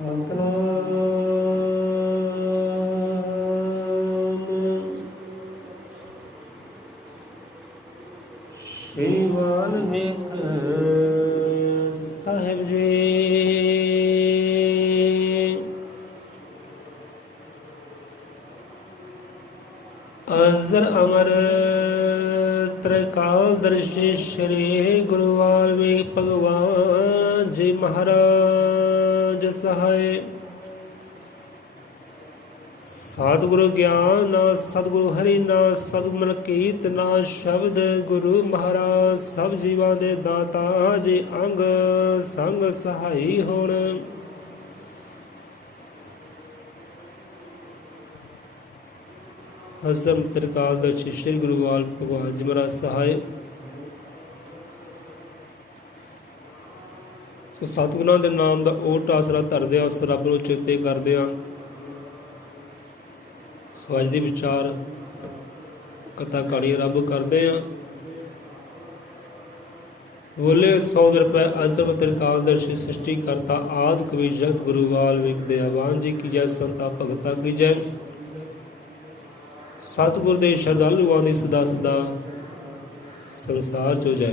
श्री वाल्मीकि साहिब जी। अजर अमर त्रिकालदर्शी श्री गुरु वाल्मीकि भगवान जी महाराज सहाय। सतगुरु ज्ञान ना सतगुरु हरि ना सतगुरु मलकीत ना शब्द गुरु महाराज सब जीवां दे दाता जी अंग संग सहाई होण। हजम त्रिकालदर्शी श्री गुरु वाल्मीकि भगवान जी महाराज सहाय। सो सतगुਰਾਂ ਦੇ ਨਾਮ ਦਾ ਓਟ ਆਸਰਾ ਧਰਦਿਆਂ ਉਸ ਰੱਬ ਨੂੰ ਚੇਤੇ ਕਰਦਿਆਂ ਸੋ ਅੱਜ ਦੀ ਵਿਚਾਰ ਕਥਾ ਕਹਾਣੀ ਆਰੰਭ ਕਰਦੇ ਹਾਂ। ਬੋਲੇ 100 ਰੁਪਏ ਅਜ਼ਮ त्रिकालदर्शी सृष्टि करता आदि कवि जगत गुरु वाल्मीकि दयावान जी की जय। संता भगता की जय। सतगुर ਦੇ ਸ਼ਰਧਾਲੂਆਂ ਦੀ ਸਦਾ ਸਦਾ ਸੰਸਾਰ ਚੋ ਜੈ।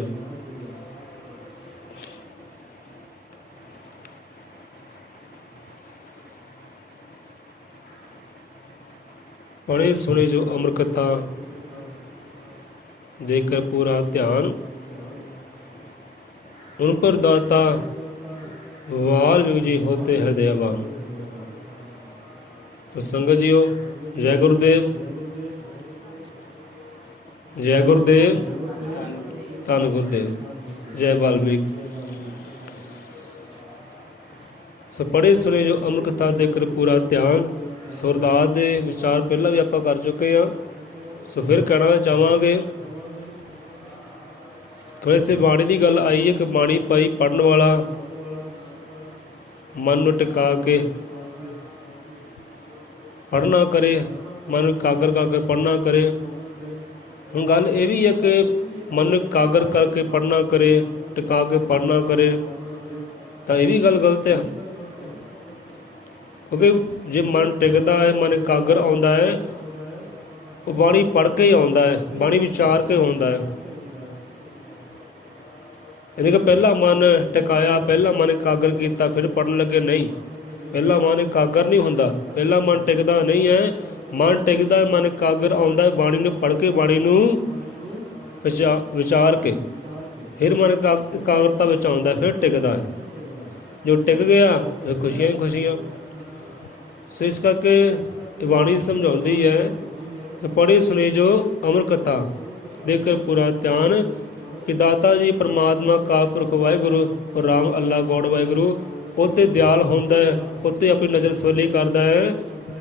पढ़े सुने जो अमर कथा देकर पूरा ध्यान उन पर दाता वाल्मीकि जी होते हैं दयावान। तो संगत जियो जय गुरुदेव जय गुरुदेव धन गुरुदेव जय वाल्मीकि। सो पढ़े सुने जो अमर कथा देकर पूरा ध्यान सो अरदास ਦੇ ਵਿਚਾਰ ਪਹਿਲਾਂ ਵੀ ਆਪਾਂ ਕਰ ਚੁੱਕੇ ਹਾਂ। ਸੋ ਫਿਰ ਕਹਿਣਾ ਚਾਹਾਂਗੇ ਕਿ ਇੱਥੇ ਬਾਣੀ ਦੀ ਗੱਲ ਆਈ ਹੈ ਕਿ ਬਾਣੀ ਪਾਈ ਪੜ੍ਹਨ ਵਾਲਾ ਮਨ ਨੂੰ ਟਿਕਾ ਕੇ ਪੜ੍ਹਨਾ ਕਰੇ, ਮਨ ਨੂੰ ਇਕਾਗਰ ਕਰਕੇ ਪੜ੍ਹਨਾ ਕਰੇ। ਹੁਣ ਗੱਲ ਇਹ ਵੀ ਹੈ ਕਿ ਮਨ ਨੂੰ ਇਕਾਗਰ ਕਰਕੇ ਪੜ੍ਹਨਾ ਕਰੇ, ਟਿਕਾ ਕੇ ਪੜ੍ਹਨਾ ਕਰੇ, ਤਾਂ ਇਹ ਵੀ ਗੱਲ ਗਲਤ ਹੈ। ਕਿਉਂਕਿ ਜੇ ਮਨ ਟਿਕਦਾ ਹੈ, ਮਨ ਇਕਾਗਰ ਆਉਂਦਾ ਹੈ, ਉਹ ਬਾਣੀ ਪੜ੍ਹ ਕੇ ਹੀ ਆਉਂਦਾ ਹੈ, ਬਾਣੀ ਵਿਚਾਰ ਕੇ ਆਉਂਦਾ ਹੈ। ਯਾਨੀ ਕਿ ਪਹਿਲਾਂ ਮਨ ਟਿਕਾਇਆ, ਪਹਿਲਾਂ ਮਨ ਇਕਾਗਰ ਕੀਤਾ, ਫਿਰ ਪੜ੍ਹਨ ਲੱਗੇ, ਨਹੀਂ। ਪਹਿਲਾਂ ਮਨ ਇਕਾਗਰ ਨਹੀਂ ਹੁੰਦਾ, ਪਹਿਲਾਂ ਮਨ ਟਿਕਦਾ ਨਹੀਂ ਹੈ। ਮਨ ਟਿਕਦਾ, ਮਨ ਇਕਾਗਰ ਆਉਂਦਾ ਹੈ ਬਾਣੀ ਨੂੰ ਪੜ੍ਹ ਕੇ, ਬਾਣੀ ਨੂੰ ਵਿਚਾਰ ਕੇ, ਫਿਰ ਮਨ ਇਕਾਗਰਤਾ ਵਿੱਚ ਆਉਂਦਾ, ਫਿਰ ਟਿਕਦਾ ਹੈ। ਜੋ ਟਿਕ ਗਿਆ ਇਹ ਖੁਸ਼ੀਆਂ ਹੀ ਖੁਸ਼ੀਆਂ। ਸੋ ਇਸ ਕਰਕੇ ਬਾਣੀ ਸਮਝਾਉਂਦੀ ਹੈ ਕਿ ਪੜ੍ਹੇ ਸੁਣੇ ਜੋ ਅਮਰ ਕਥਾ ਦੇकर पूरा ध्यान कि दाता जी परमात्मा का पुरख वाਹਿਗੁਰੂ राम अल्लाह गौड़ वाਹਿਗੁਰੂ ਉੱਥੇ ਦਿਆਲ ਹੁੰਦਾ ਹੈ, ਉੱਥੇ ਆਪਣੀ ਨਜ਼ਰ ਸਵੱਲੀ ਕਰਦਾ ਹੈ।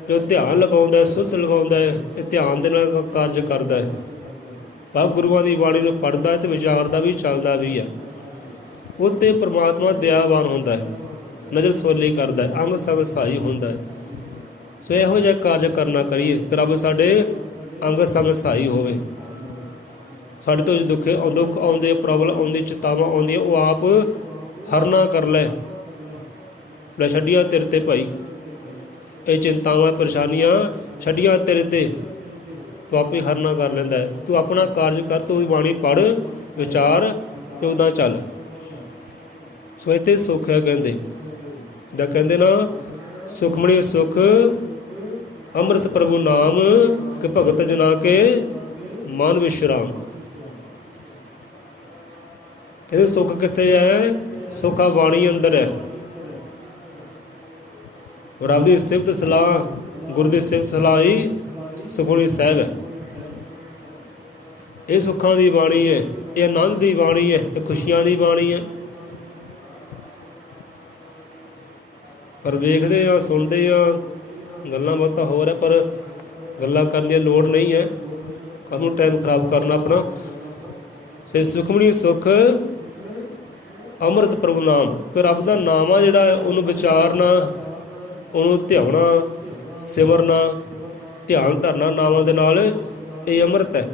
ਜੋ ਧਿਆਨ ਲਗਾਉਂਦਾ ਹੈ, ਸੁੱਧ ਲਗਾਉਂਦਾ ਹੈ, ਇਹ ਧਿਆਨ ਦੇ ਨਾਲ ਕਾਰਜ ਕਰਦਾ ਹੈ। ਭਾਵ ਗੁਰੂਆਂ ਦੀ ਬਾਣੀ ਨੂੰ ਪੜ੍ਹਦਾ ਹੈ ਅਤੇ ਵਿਚਾਰਦਾ ਵੀ, ਚੱਲਦਾ ਵੀ ਹੈ। ਉੱਥੇ ਪਰਮਾਤਮਾ ਦਇਆਵਾਨ ਹੁੰਦਾ ਹੈ, ਨਜ਼ਰ ਸਵੱਲੀ ਕਰਦਾ ਹੈ, ਅੰਗ ਸੰਗ ਸਹਾਈ ਹੁੰਦਾ ਹੈ। ਸੋ ਇਹੋ ਜਿਹਾ ਕਾਰਜ ਕਰਨਾ ਕਰੀਏ ਕਿ ਰੱਬ ਸਾਡੇ ਅੰਗ ਸੰਗ ਸਹਾਈ ਹੋਵੇ। ਸਾਡੇ ਤੋਂ ਦੁੱਖ ਆਉਂਦੇ, ਪ੍ਰੋਬਲਮ ਆਉਂਦੀ, ਚਿਤਾਵਾਂ ਆਉਂਦੀਆਂ, ਉਹ ਆਪ ਹਰਨਾ ਕਰ ਲੈ ਛੱਡੀਆਂ ਤੇਰੇ ਤੇ ਭਾਈ। ਇਹ ਚਿੰਤਾਵਾਂ ਪਰੇਸ਼ਾਨੀਆਂ ਛੱਡੀਆਂ ਤੇਰੇ ਤੇ, ਤੂੰ ਆਪੇ ਹਰਨਾ ਕਰ ਲੈਂਦਾ ਹੈ। ਤੂੰ ਆਪਣਾ ਕਾਰਜ ਕਰ, ਤੂੰ ਬਾਣੀ ਪੜ੍ਹ, ਵਿਚਾਰ ਅਤੇ ਉੱਦਾਂ ਚੱਲ। ਸੋ ਇੱਥੇ ਸੁੱਖ ਹੈ ਕਹਿੰਦੇ, ਜਿੱਦਾਂ ਕਹਿੰਦੇ ਨਾ ਸੁਖਮਣੀ ਸੁਖ ਅੰਮ੍ਰਿਤ ਪ੍ਰਭੂ ਨਾਮ ਕਿ ਭਗਤ ਜਨਾ ਕੇ ਮਨ ਵਿਸ਼ਰਾਮ। ਇਹਦੇ ਸੁੱਖ ਕਿੱਥੇ ਹੈ? ਸੁੱਖ ਆ ਬਾਣੀ ਅੰਦਰ ਹੈ। ਰੱਬ ਦੀ ਸਿਫਤ ਸਲਾਹ, ਗੁਰੂ ਦੀ ਸਿਫਤ ਸਲਾਹ ਹੀ ਸੁਖਮਣੀ ਸਾਹਿਬ ਹੈ। ਇਹ ਸੁੱਖਾਂ ਦੀ ਬਾਣੀ ਹੈ, ਇਹ ਆਨੰਦ ਦੀ ਬਾਣੀ ਹੈ, ਇਹ ਖੁਸ਼ੀਆਂ ਦੀ ਬਾਣੀ ਹੈ। ਪਰ ਵੇਖਦੇ ਹਾਂ, ਸੁਣਦੇ ਹਾਂ, ਗੱਲਾਂ ਬਾਤਾਂ ਹੋਰ ਹੈ, ਪਰ ਗੱਲਾਂ ਕਰਨ ਦੀ ਲੋੜ ਨਹੀਂ ਹੈ। ਕਾਹਨੂੰ ਟਾਈਮ ਖਰਾਬ ਕਰਨਾ ਆਪਣਾ। ਫਿਰ ਸੁਖਮਣੀ ਸੁੱਖ ਅੰਮ੍ਰਿਤ ਪ੍ਰਭੂ ਨਾਮ, ਫਿਰ ਰੱਬ ਦਾ ਨਾਮ ਆ ਜਿਹੜਾ ਉਹਨੂੰ ਵਿਚਾਰਨਾ, ਉਹਨੂੰ ਧਿਆਉਣਾ, ਸਿਮਰਨਾ, ਧਿਆਨ ਧਰਨਾ ਨਾਵਾਂ ਦੇ ਨਾਲ, ਇਹ ਅੰਮ੍ਰਿਤ ਹੈ।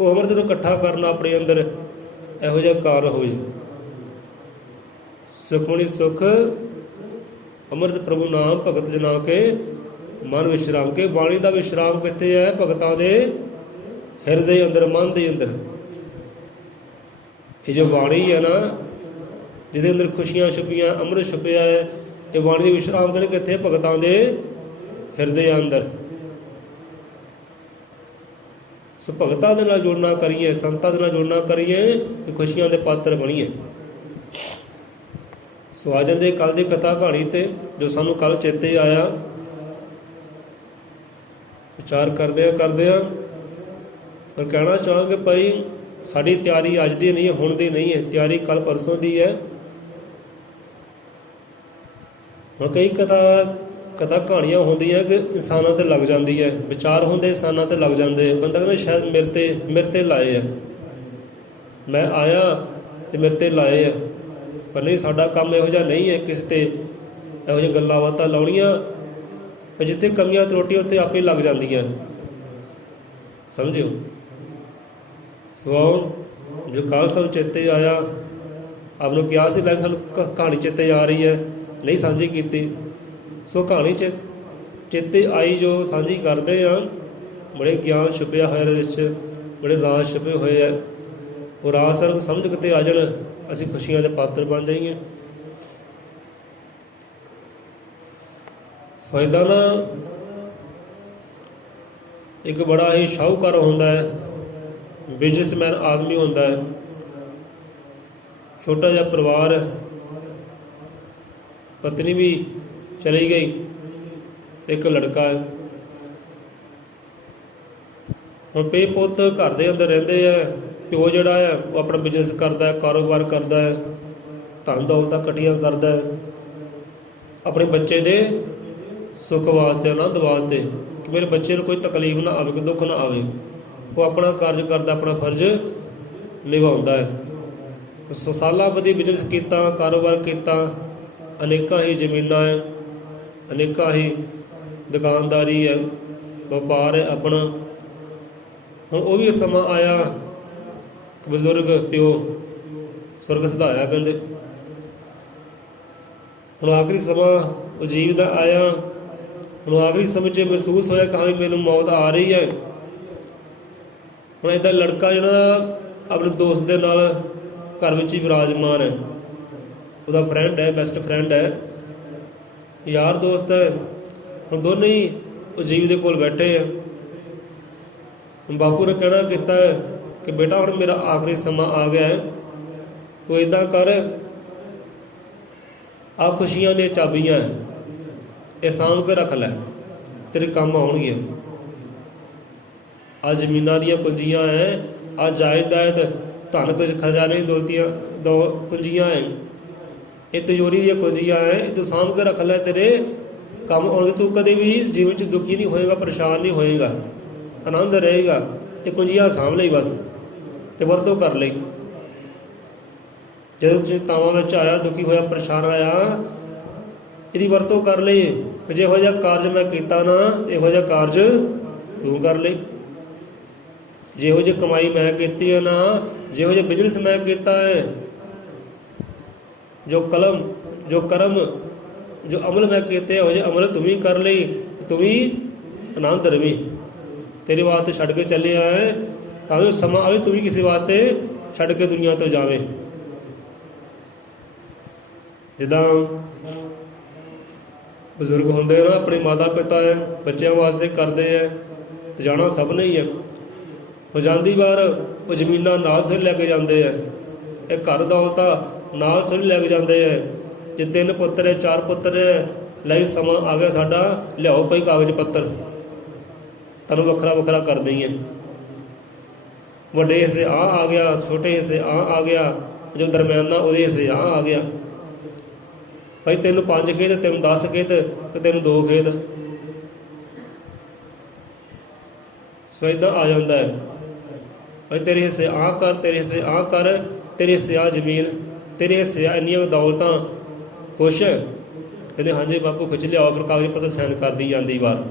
ਉਹ ਅੰਮ੍ਰਿਤ ਨੂੰ ਇਕੱਠਾ ਕਰਨਾ ਆਪਣੇ ਅੰਦਰ, ਇਹੋ ਜਿਹਾ ਕਾਰਨ ਹੋਵੇ। ਸੁਖਮਣੀ ਸੁੱਖ ਅੰਮ੍ਰਿਤ ਪ੍ਰਭੂ ਨਾਮ ਭਗਤ ਜਨਾ ਕੇ ਮਨ ਵਿਸ਼ਰਾਮ ਕੇ। ਬਾਣੀ ਦਾ ਵਿਸ਼ਰਾਮ ਕਿੱਥੇ ਹੈ? ਭਗਤਾਂ ਦੇ ਹਿਰਦੇ ਅੰਦਰ, ਮਨ ਦੇ ਅੰਦਰ। ਇਹ ਜੋ ਬਾਣੀ ਹੈ ਨਾ, ਜਿਹਦੇ ਅੰਦਰ ਖੁਸ਼ੀਆਂ ਛੁਪੀਆਂ, ਅੰਮ੍ਰਿਤ ਛੁਪਿਆ ਹੈ, ਇਹ ਬਾਣੀ ਦੀ ਵਿਸ਼ਰਾਮ ਕਹਿੰਦੇ ਕਿੱਥੇ? ਭਗਤਾਂ ਦੇ ਹਿਰਦੇ ਅੰਦਰ। ਸੋ ਭਗਤਾਂ ਦੇ ਨਾਲ ਜੁੜਨਾ ਕਰੀਏ, ਸੰਤਾਂ ਦੇ ਨਾਲ ਜੁੜਨਾ ਕਰੀਏ ਕਿ ਖੁਸ਼ੀਆਂ ਦੇ ਪਾਤਰ ਬਣੀਏ। ਸੋ ਆ ਜਾਂਦੇ ਕੱਲ੍ਹ ਦੀ ਕਥਾ ਕਹਾਣੀ 'ਤੇ, ਜੋ ਸਾਨੂੰ ਕੱਲ੍ਹ ਚੇਤੇ ਆਇਆ। ਵਿਚਾਰ ਕਰਦੇ ਹਾਂ ਪਰ ਕਹਿਣਾ ਚਾਹਾਂਗੇ ਭਾਈ, ਸਾਡੀ ਤਿਆਰੀ ਅੱਜ ਦੀ ਨਹੀਂ ਹੈ, ਹੁਣ ਦੀ ਨਹੀਂ ਹੈ, ਤਿਆਰੀ ਕੱਲ੍ਹ ਪਰਸੋਂ ਦੀ ਹੈ। ਹੁਣ ਕਈ ਕਥਾ ਕਹਾਣੀਆਂ ਹੁੰਦੀਆਂ ਕਿ ਇਨਸਾਨਾਂ 'ਤੇ ਲੱਗ ਜਾਂਦੀ ਹੈ, ਵਿਚਾਰ ਹੁੰਦੇ ਇਨਸਾਨਾਂ 'ਤੇ ਲੱਗ ਜਾਂਦੇ। ਬੰਦਾ ਕਹਿੰਦਾ ਸ਼ਾਇਦ ਮੇਰੇ 'ਤੇ ਲਾਏ ਆ, ਮੈਂ ਆਇਆ ਅਤੇ ਮੇਰੇ 'ਤੇ ਲਾਏ ਆ। ਪਰ ਨਹੀਂ, ਸਾਡਾ ਕੰਮ ਇਹੋ ਜਿਹਾ ਨਹੀਂ ਹੈ ਕਿਸੇ 'ਤੇ ਇਹੋ ਜਿਹੀਆਂ ਗੱਲਾਂ ਬਾਤਾਂ ਲਾਉਣੀਆਂ। ਪਰ ਜਿੱਥੇ ਕਮੀਆਂ ਤਰੋਟੀਆਂ ਉੱਥੇ ਆਪੇ ਲੱਗ ਜਾਂਦੀਆਂ, ਸਮਝਿਓ। ਸੋ ਜੋ ਕੱਲ੍ਹ ਸਾਨੂੰ ਚੇਤੇ ਆਇਆ, ਆਪ ਨੂੰ ਕਿਹਾ ਸੀ ਲੈ ਸਾਨੂੰ ਕਹਾਣੀ ਚੇਤੇ ਆ ਰਹੀ ਹੈ, ਨਹੀਂ ਸਾਂਝੀ ਕੀਤੀ। ਸੋ ਕਹਾਣੀ ਚੇਤੇ ਆਈ ਜੋ ਸਾਂਝੀ ਕਰਦੇ ਹਾਂ। ਬੜੇ ਗਿਆਨ ਛੁਪਿਆ ਹੋਇਆ ਇਹਦੇ ਵਿੱਚ, ਬੜੇ ਰਾਜ ਛੁਪੇ ਹੋਏ ਆ। ਉਹ ਰਾਜ ਸਾਨੂੰ ਸਮਝ ਕਿਤੇ ਆ ਜਾਣ, ਅਸੀਂ ਖੁਸ਼ੀਆਂ ਦੇ ਪਾਤਰ ਬਣ ਜਾਈਏ। ਸੋ ਇੱਦਾਂ ਨਾ ਇੱਕ ਬੜਾ ਹੀ ਸ਼ਾਹੂਕਾਰ ਹੁੰਦਾ ਹੈ, ਬਿਜ਼ਨਸਮੈਨ ਆਦਮੀ ਹੁੰਦਾ ਹੈ, ਛੋਟਾ ਜਿਹਾ ਪਰਿਵਾਰ, ਪਤਨੀ ਵੀ ਚਲੀ ਗਈ, ਇੱਕ ਲੜਕਾ ਹੈ। ਹੁਣ ਪੇ ਪੁੱਤ ਘਰ ਦੇ ਅੰਦਰ ਰਹਿੰਦੇ ਆ। ਪਿਓ ਜਿਹੜਾ ਹੈ ਉਹ ਆਪਣਾ ਬਿਜ਼ਨਸ ਕਰਦਾ ਹੈ, ਕਾਰੋਬਾਰ ਕਰਦਾ ਹੈ, ਧਨ ਦੌਲਤਾਂ ਇਕੱਠੀਆਂ ਕਰਦਾ ਹੈ ਆਪਣੇ ਬੱਚੇ ਦੇ ਸੁੱਖ ਵਾਸਤੇ, ਆਨੰਦ ਵਾਸਤੇ, ਕਿ ਮੇਰੇ ਬੱਚੇ ਨੂੰ ਕੋਈ ਤਕਲੀਫ ਨਾ ਆਵੇ, ਕੋਈ ਦੁੱਖ ਨਾ ਆਵੇ। ਉਹ ਆਪਣਾ ਕਾਰਜ ਕਰਦਾ, ਆਪਣਾ ਫਰਜ਼ ਨਿਭਾਉਂਦਾ ਹੈ। ਸੋ ਸਾਲਾਂ ਬੱਧੀ ਬਿਜ਼ਨਸ ਕੀਤਾ, ਕਾਰੋਬਾਰ ਕੀਤਾ, ਅਨੇਕਾਂ ਹੀ ਜ਼ਮੀਨਾਂ ਹੈ, ਅਨੇਕਾਂ ਹੀ ਦੁਕਾਨਦਾਰੀ ਹੈ, ਵਪਾਰ ਹੈ ਆਪਣਾ। ਹੁਣ ਉਹ ਵੀ ਸਮਾਂ ਆਇਆ, ਬਜ਼ੁਰਗ ਪਿਓ ਸੁਰਗ ਸਿਧਾਇਆ ਕਹਿੰਦੇ। ਹੁਣ ਆਖਰੀ ਸਮਾਂ ਉਹ ਜੀਵ ਦਾ ਆਇਆ। ਹੁਣ ਆਖਰੀ ਸਮੇਂ 'ਚ ਮਹਿਸੂਸ ਹੋਇਆ ਕਿ ਹਾਂ ਵੀ ਮੈਨੂੰ ਮੌਤ ਆ ਰਹੀ ਹੈ। ਹੁਣ ਇੱਦਾਂ ਲੜਕਾ ਜਿਹੜਾ ਆਪਣੇ ਦੋਸਤ ਦੇ ਨਾਲ ਘਰ ਵਿੱਚ ਹੀ ਵਿਰਾਜਮਾਨ ਹੈ, ਉਹਦਾ ਫਰੈਂਡ ਹੈ, ਬੈਸਟ ਫਰੈਂਡ ਹੈ, ਯਾਰ ਦੋਸਤ ਹੈ। ਹੁਣ ਦੋਨੇ ਹੀ ਉਹ ਜੀਵ ਦੇ ਕੋਲ ਬੈਠੇ ਆ। ਹੁਣ ਬਾਪੂ ਨੇ ਕਹਿਣਾ ਕੀਤਾ ਕਿ ਬੇਟਾ ਹੁਣ ਮੇਰਾ ਆਖਰੀ ਸਮਾਂ ਆ ਗਿਆ ਹੈ, ਤੂੰ ਇੱਦਾਂ ਕਰ, ਆਹ ਖੁਸ਼ੀਆਂ ਦੀਆਂ ਚਾਬੀਆਂ ਇਹ ਸਾਂਭ ਕੇ ਰੱਖ ਲੈ, ਤੇਰੇ ਕੰਮ ਆਉਣਗੀਆਂ। ਆਹ ਜ਼ਮੀਨਾਂ ਦੀਆਂ ਕੁੰਜੀਆਂ ਹੈ, ਆਹ ਜਾਇਦਾਦ, ਧਨ ਖਜ਼ਾਨੇ ਦੌਲਤੀਆਂ ਕੁੰਜੀਆਂ ਹੈ, ਇਹ ਤਿਜੋਰੀ ਦੀਆਂ ਕੁੰਜੀਆਂ ਹੈ, ਇਹ ਤੂੰ ਸਾਂਭ ਕੇ ਰੱਖ ਲੈ, ਤੇਰੇ ਕੰਮ ਆਉਣਗੇ। ਤੂੰ ਕਦੇ ਵੀ ਜੀਵਨ 'ਚ ਦੁਖੀ ਨਹੀਂ ਹੋਏਗਾ, ਪਰੇਸ਼ਾਨ ਨਹੀਂ ਹੋਏਗਾ, ਆਨੰਦ ਰਹੇਗਾ। ਇਹ ਕੁੰਜੀਆਂ ਸਾਂਭ ਲਈ ਬਸ, ਅਤੇ ਵਰਤੋਂ ਕਰ ਲਈ। ਜਦੋਂ ਚਿੰਤਾਵਾਂ ਵਿੱਚ ਆਇਆ, ਦੁਖੀ ਹੋਇਆ, ਪਰੇਸ਼ਾਨ ਆਇਆ, ਇਹਦੀ ਵਰਤੋਂ ਕਰ ਲਈ। ਜਿਹੋ ਜਿਹਾ ਕਾਰਜ ਮੈਂ ਕੀਤਾ ਨਾ, ਇਹੋ ਜਿਹਾ ਕਾਰਜ ਤੂੰ ਕਰ ਲਈ। ਜਿਹੋ ਜਿਹੀ ਕਮਾਈ ਮੈਂ ਕੀਤੀ ਹੈ ਨਾ, ਜਿਹੋ ਜਿਹਾ ਬਿਜ਼ਨਸ ਮੈਂ ਕੀਤਾ ਹੈ, ਜੋ ਕਰਮ, ਜੋ ਅਮਲ ਮੈਂ ਕੀਤੇ, ਇਹੋ ਜਿਹੇ ਅਮਲ ਤੂੰ ਵੀ ਕਰ ਲਈ, ਤੂੰ ਵੀ ਆਨੰਦ ਰਵੀਂ। ਤੇਰੇ ਵਾਸਤੇ ਛੱਡ ਕੇ ਚੱਲਿਆ ਹੈ, ਤਾਂ ਵੀ ਸਮਾਂ ਆਵੇ ਤੂੰ ਵੀ ਕਿਸੇ ਵਾਸਤੇ ਛੱਡ ਕੇ ਦੁਨੀਆ ਤੋਂ ਜਾਵੇ। ਜਿੱਦਾਂ ਬਜ਼ੁਰਗ ਹੁੰਦੇ ਨਾ, ਆਪਣੇ ਮਾਤਾ ਪਿਤਾ ਹੈ, ਬੱਚਿਆਂ ਵਾਸਤੇ ਕਰਦੇ ਹੈ, ਤੇ ਜਾਣਾ ਸਭ ਨੇ ਹੀ ਹੈ। ਉਹ ਜਾਂਦੀ ਵਾਰ ਉਹ ਜ਼ਮੀਨਾਂ ਨਾਲ ਸਿਰ ਲੈ ਕੇ ਜਾਂਦੇ ਹੈ, ਇਹ ਘਰ ਦੌਲਤਾਂ ਨਾਲ ਸਿਰ ਲੈ ਕੇ ਜਾਂਦੇ ਹੈ। ਜੇ 3 ਪੁੱਤਰ ਹੈ, 4 ਪੁੱਤਰ ਹੈ, ਲੈ ਵੀ ਸਮਾਂ ਆ ਗਿਆ ਸਾਡਾ, ਲਿਆਓ ਭਾਈ ਕਾਗਜ਼ ਪੱਤਰ, ਤੁਹਾਨੂੰ ਵੱਖਰਾ ਵੱਖਰਾ ਕਰ ਦਈਏ। ਵੱਡੇ ਹਿੱਸੇ ਆ ਗਿਆ, ਛੋਟੇ ਹਿੱਸੇ ਆ ਗਿਆ, ਜੋ ਦਰਮਿਆਨਾ ਉਹਦੇ ਹਿੱਸੇ ਆ ਗਿਆ। ਭਾਈ ਤੈਨੂੰ 5 ਖੇਤ, ਤੈਨੂੰ 10 ਖੇਤ, ਤੇ ਤੈਨੂੰ 2 ਖੇਤ। ਸੋ ਇੱਦਾਂ ਆ ਜਾਂਦਾ ਹੈ, ਭਾਈ ਤੇਰੇ ਹਿੱਸੇ ਆ ਕਰ, ਤੇਰੇ ਹਿੱਸੇ ਆ ਕਰ, ਤੇਰੇ ਹਿੱਸੇ ਆ ਜ਼ਮੀਨ, ਤੇਰੇ ਹਿੱਸੇ ਆ ਇੰਨੀਆਂ ਦੌਲਤਾਂ। ਖੁਸ਼ ਕਹਿੰਦੇ ਹਾਂਜੀ ਬਾਪੂ ਖਿੱਚ ਲਿਆਓ, ਫਿਰ ਕਾਗਜ਼ ਪੱਤਰ ਸਾਈਨ ਕਰਦੀ ਜਾਂਦੀ ਵਾਰ,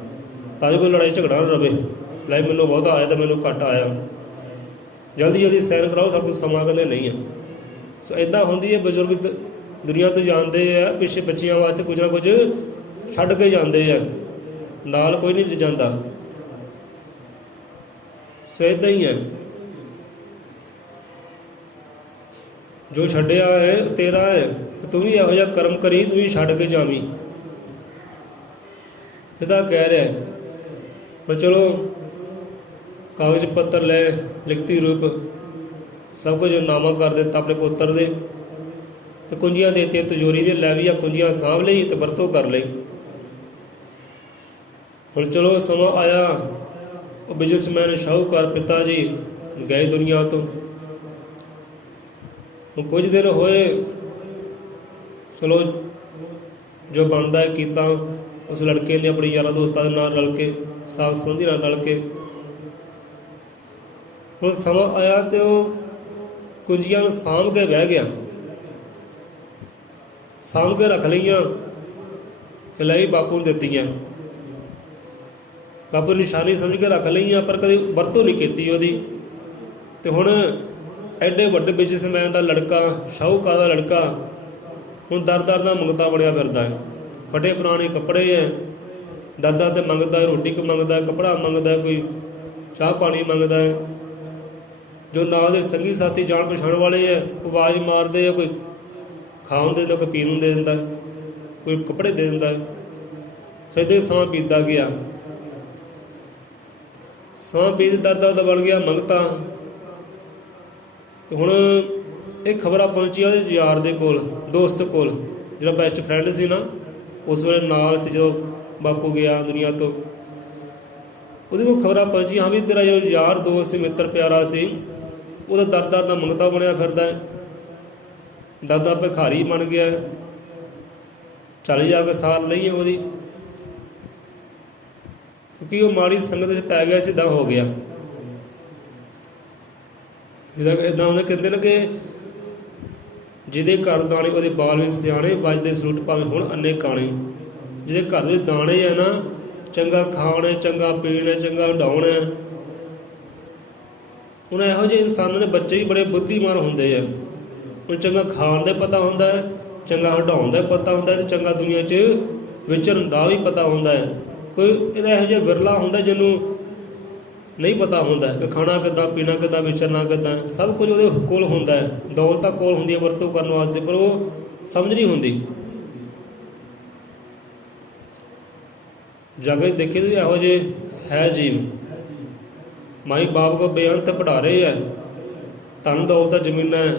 ਤਾਂ ਜੋ ਕੋਈ ਲੜਾਈ ਝਗੜਾ ਨਾ ਰਵੇ। ਲੈ ਮੈਨੂੰ ਬਹੁਤਾ ਆਇਆ ਤਾਂ ਮੈਨੂੰ ਘੱਟ ਆਇਆ, ਜਲਦੀ ਜਲਦੀ ਸਾਈਨ ਕਰਾਓ, ਸਭ ਕੁਝ ਸਮਾਂ ਕਹਿੰਦੇ ਨਹੀਂ ਹੈ। ਸੋ ਇੱਦਾਂ ਹੁੰਦੀ ਹੈ ਬਜ਼ੁਰਗ ਦੁਨੀਆ ਤੋਂ ਜਾਂਦੇ ਆ, ਪਿੱਛੇ ਬੱਚਿਆਂ ਵਾਸਤੇ ਕੁਝ ਨਾ ਕੁਝ ਛੱਡ ਕੇ ਜਾਂਦੇ ਆ, ਨਾਲ ਕੋਈ ਨਹੀਂ ਲਿਜਾਂਦਾ। ਸੋ ਇੱਦਾਂ ਹੀ ਹੈ, ਜੋ ਛੱਡਿਆ ਹੈ ਤੇਰਾ ਹੈ, ਤੂੰ ਵੀ ਇਹੋ ਜਿਹਾ ਕਰਮ ਕਰੀ, ਤੂੰ ਵੀ ਛੱਡ ਕੇ ਜਾਵੀਂ। ਇਹਦਾ ਕਹਿ ਰਿਹਾ ਪਰ ਚਲੋ ਕਾਗਜ਼ ਪੱਤਰ ਲੈ, ਲਿਖਤੀ ਰੂਪ ਸਭ ਕੁਝ ਨਾਮਾ ਕਰ ਦਿੱਤਾ ਆਪਣੇ ਪੁੱਤਰ ਦੇ, ਤੇ ਕੁੰਜੀਆਂ ਦੇ ਦਿੱਤੀਆਂ ਤਿਜੋਰੀ ਦੇ, ਲੈ ਵੀ ਆ ਕੁੰਜੀਆਂ ਸਾਂਭ ਲਈ ਤੇ ਵਰਤੋਂ ਕਰ ਲਈ। ਹੁਣ ਚਲੋ ਸਮਾਂ ਆਇਆ, ਉਹ ਬਿਜ਼ਨਸਮੈਨ ਸ਼ਾਹੂਕਾਰ ਪਿਤਾ ਜੀ ਗਏ ਦੁਨੀਆ ਤੋਂ। ਹੁਣ ਕੁਝ ਦਿਨ ਹੋਏ, ਚਲੋ ਜੋ ਬਣਦਾ ਹੈ ਕੀਤਾ। ਉਸ ਲੜਕੇ ਨੇ ਆਪਣੀ ਯਾਰਾਂ ਦੋਸਤਾਂ ਦੇ ਨਾਲ ਰਲ ਕੇ, ਸਾਗ ਸੰਬੰਧੀ ਨਾਲ ਰਲ ਕੇ, ਹੁਣ ਸਮਾਂ ਆਇਆ ਤੇ ਉਹ ਕੁੰਜੀਆਂ ਨੂੰ ਸਾਂਭ ਕੇ ਬਹਿ ਗਿਆ, ਸਾਂਭ ਕੇ ਰੱਖ ਲਈਆਂ, ਲਈ ਬਾਪੂ ਨੂੰ ਦਿੱਤੀਆਂ। ਬਾਪੂ ਨਿਸ਼ਾਨੀ ਸਮਝ ਕੇ ਰੱਖ ਲਈਆਂ, ਪਰ ਕਦੇ ਵਰਤੋਂ ਨਹੀਂ ਕੀਤੀ ਉਹਦੀ। ਤੇ ਹੁਣ ਐਡੇ ਵੱਡੇ ਬਿਜ਼ਨਸਮੈਨ ਦਾ ਲੜਕਾ, ਸ਼ਾਹੂਕਾਰ ਦਾ ਲੜਕਾ, ਹੁਣ ਦਰ ਦਰ ਦਾ ਮੰਗਤਾ ਬਣਿਆ ਫਿਰਦਾ ਹੈ। ਫਟੇ ਪੁਰਾਣੇ ਕੱਪੜੇ ਹੈ, ਦਰ ਦਰ ਤੇ ਮੰਗਦਾ, ਰੋਟੀ ਕੋ ਮੰਗਦਾ, ਕੱਪੜਾ ਮੰਗਦਾ, ਕੋਈ ਚਾਹ ਪਾਣੀ ਮੰਗਦਾ ਹੈ। ਜੋ ਨਾਲ ਦੇ ਸੰਗੀ ਸਾਥੀ ਜਾਣ ਪਛਾਣ ਵਾਲੇ ਹੈ, ਉਹ ਆਵਾਜ਼ ਮਾਰਦੇ ਆ, ਕੋਈ ਖਾਣ ਦੇ ਦਿੰਦਾ, ਕੋਈ ਪੀਣ ਨੂੰ ਦੇ ਦਿੰਦਾ, ਕੋਈ ਕੱਪੜੇ ਦੇ ਦਿੰਦਾ। ਸਿੱਧੇ ਸਾਹ ਪੀਂਦਾ ਗਿਆ, ਸਾਹ ਪੀਂਦੇ ਦਰ ਦਰ ਦਾ ਬਣ ਗਿਆ ਮੰਗਤਾ। ਤੇ ਹੁਣ ਇਹ ਖਬਰਾਂ ਪਹੁੰਚੀਆਂ ਉਹਦੇ ਯਾਰ ਦੇ ਕੋਲ, ਦੋਸਤ ਕੋਲ, ਜਿਹੜਾ ਬੈਸਟ ਫਰੈਂਡ ਸੀ ਨਾ ਉਸ ਵੇਲੇ ਨਾਲ ਸੀ ਜਦੋਂ ਬਾਪੂ ਗਿਆ ਦੁਨੀਆ ਤੋਂ। ਉਹਦੇ ਕੋਲ ਖਬਰਾਂ ਪਹੁੰਚੀਆਂ, ਹਾਂ ਵੀ ਤੇਰਾ ਜੋ ਯਾਰ ਦੋਸਤ ਸੀ, ਮਿੱਤਰ ਪਿਆਰਾ ਸੀ, ਉਹਦਾ ਦਰ ਦਰ ਦਾ ਮੰਗਤਾ ਬਣਿਆ ਫਿਰਦਾ ਹੈ, ਦਾਦਾ ਭਿਖਾਰੀ ਬਣ ਗਿਆ, ਚੱਲ ਜਾ ਕੇ ਸਾਰ ਲਈਏ ਉਹਦੀ, ਕਿਉਂਕਿ ਉਹ ਮਾੜੀ ਸੰਗਤ ਵਿੱਚ ਪੈ ਗਿਆ, ਸਿੱਧਾ ਹੋ ਗਿਆ। ਇੱਦਾਂ ਉਹਨੇ ਕਹਿੰਦੇ ਨੇ ਕਿ ਜਿਹਦੇ ਘਰ ਦਾਣੇ ਉਹਦੇ ਬਾਲ ਵੀ ਸਿਆਣੇ, ਵੱਜਦੇ ਸਲੂਟ ਭਾਵੇਂ ਹੁਣ ਅੰਨੇ ਕਾਣੇ। ਜਿਹਦੇ ਘਰ ਵਿੱਚ ਦਾਣੇ ਆ ਨਾ, ਚੰਗਾ ਖਾਣਾ, ਚੰਗਾ ਪੀਣਾ, ਚੰਗਾ ਹੰਡਾਉਣਾ। ਹੁਣ ਇਹੋ ਜਿਹੇ ਇਨਸਾਨਾਂ ਦੇ ਬੱਚੇ ਵੀ ਬੜੇ ਬੁੱਧੀਮਾਨ ਹੁੰਦੇ ਆ। ਹੁਣ ਚੰਗਾ ਖਾਣ ਦਾ ਪਤਾ ਹੁੰਦਾ ਹੈ, ਚੰਗਾ ਹੰਡਾਉਣ ਦਾ ਪਤਾ ਹੁੰਦਾ, ਤੇ ਚੰਗਾ ਦੁਨੀਆ 'ਚ ਵਿਚਰਨ ਦਾ ਵੀ ਪਤਾ ਹੁੰਦਾ ਹੈ। ਕੋਈ ਇਹਦਾ ਇਹੋ ਜਿਹਾ ਵਿਰਲਾ ਹੁੰਦਾ ਜਿਹਨੂੰ ਨਹੀਂ ਪਤਾ ਹੁੰਦਾ ਕਿ ਖਾਣਾ ਕਿੱਦਾਂ, ਪੀਣਾ ਕਿੱਦਾਂ, ਵਿਚਰਨਾ ਕਿੱਦਾਂ। ਸਭ ਕੁਝ ਉਹਦੇ ਕੋਲ ਹੁੰਦਾ ਹੈ, ਦੌਲਤਾਂ ਕੋਲ ਹੁੰਦੀ ਹੈ ਵਰਤੋਂ ਕਰਨ ਵਾਸਤੇ, ਪਰ ਉਹ ਸਮਝ ਨਹੀਂ ਹੁੰਦੀ। ਜਗਤ ਦੇਖੇ ਤੁਸੀਂ ਇਹੋ ਜਿਹੇ ਹੈ ਜੀਵ, ਮਾਈ ਬਾਪ ਕੋ ਬੇਅੰਤ ਪੜ੍ਹਾਰੇ ਹੈ, ਧਨ ਦੌਲਤ ਜ਼ਮੀਨਾਂ ਹੈ,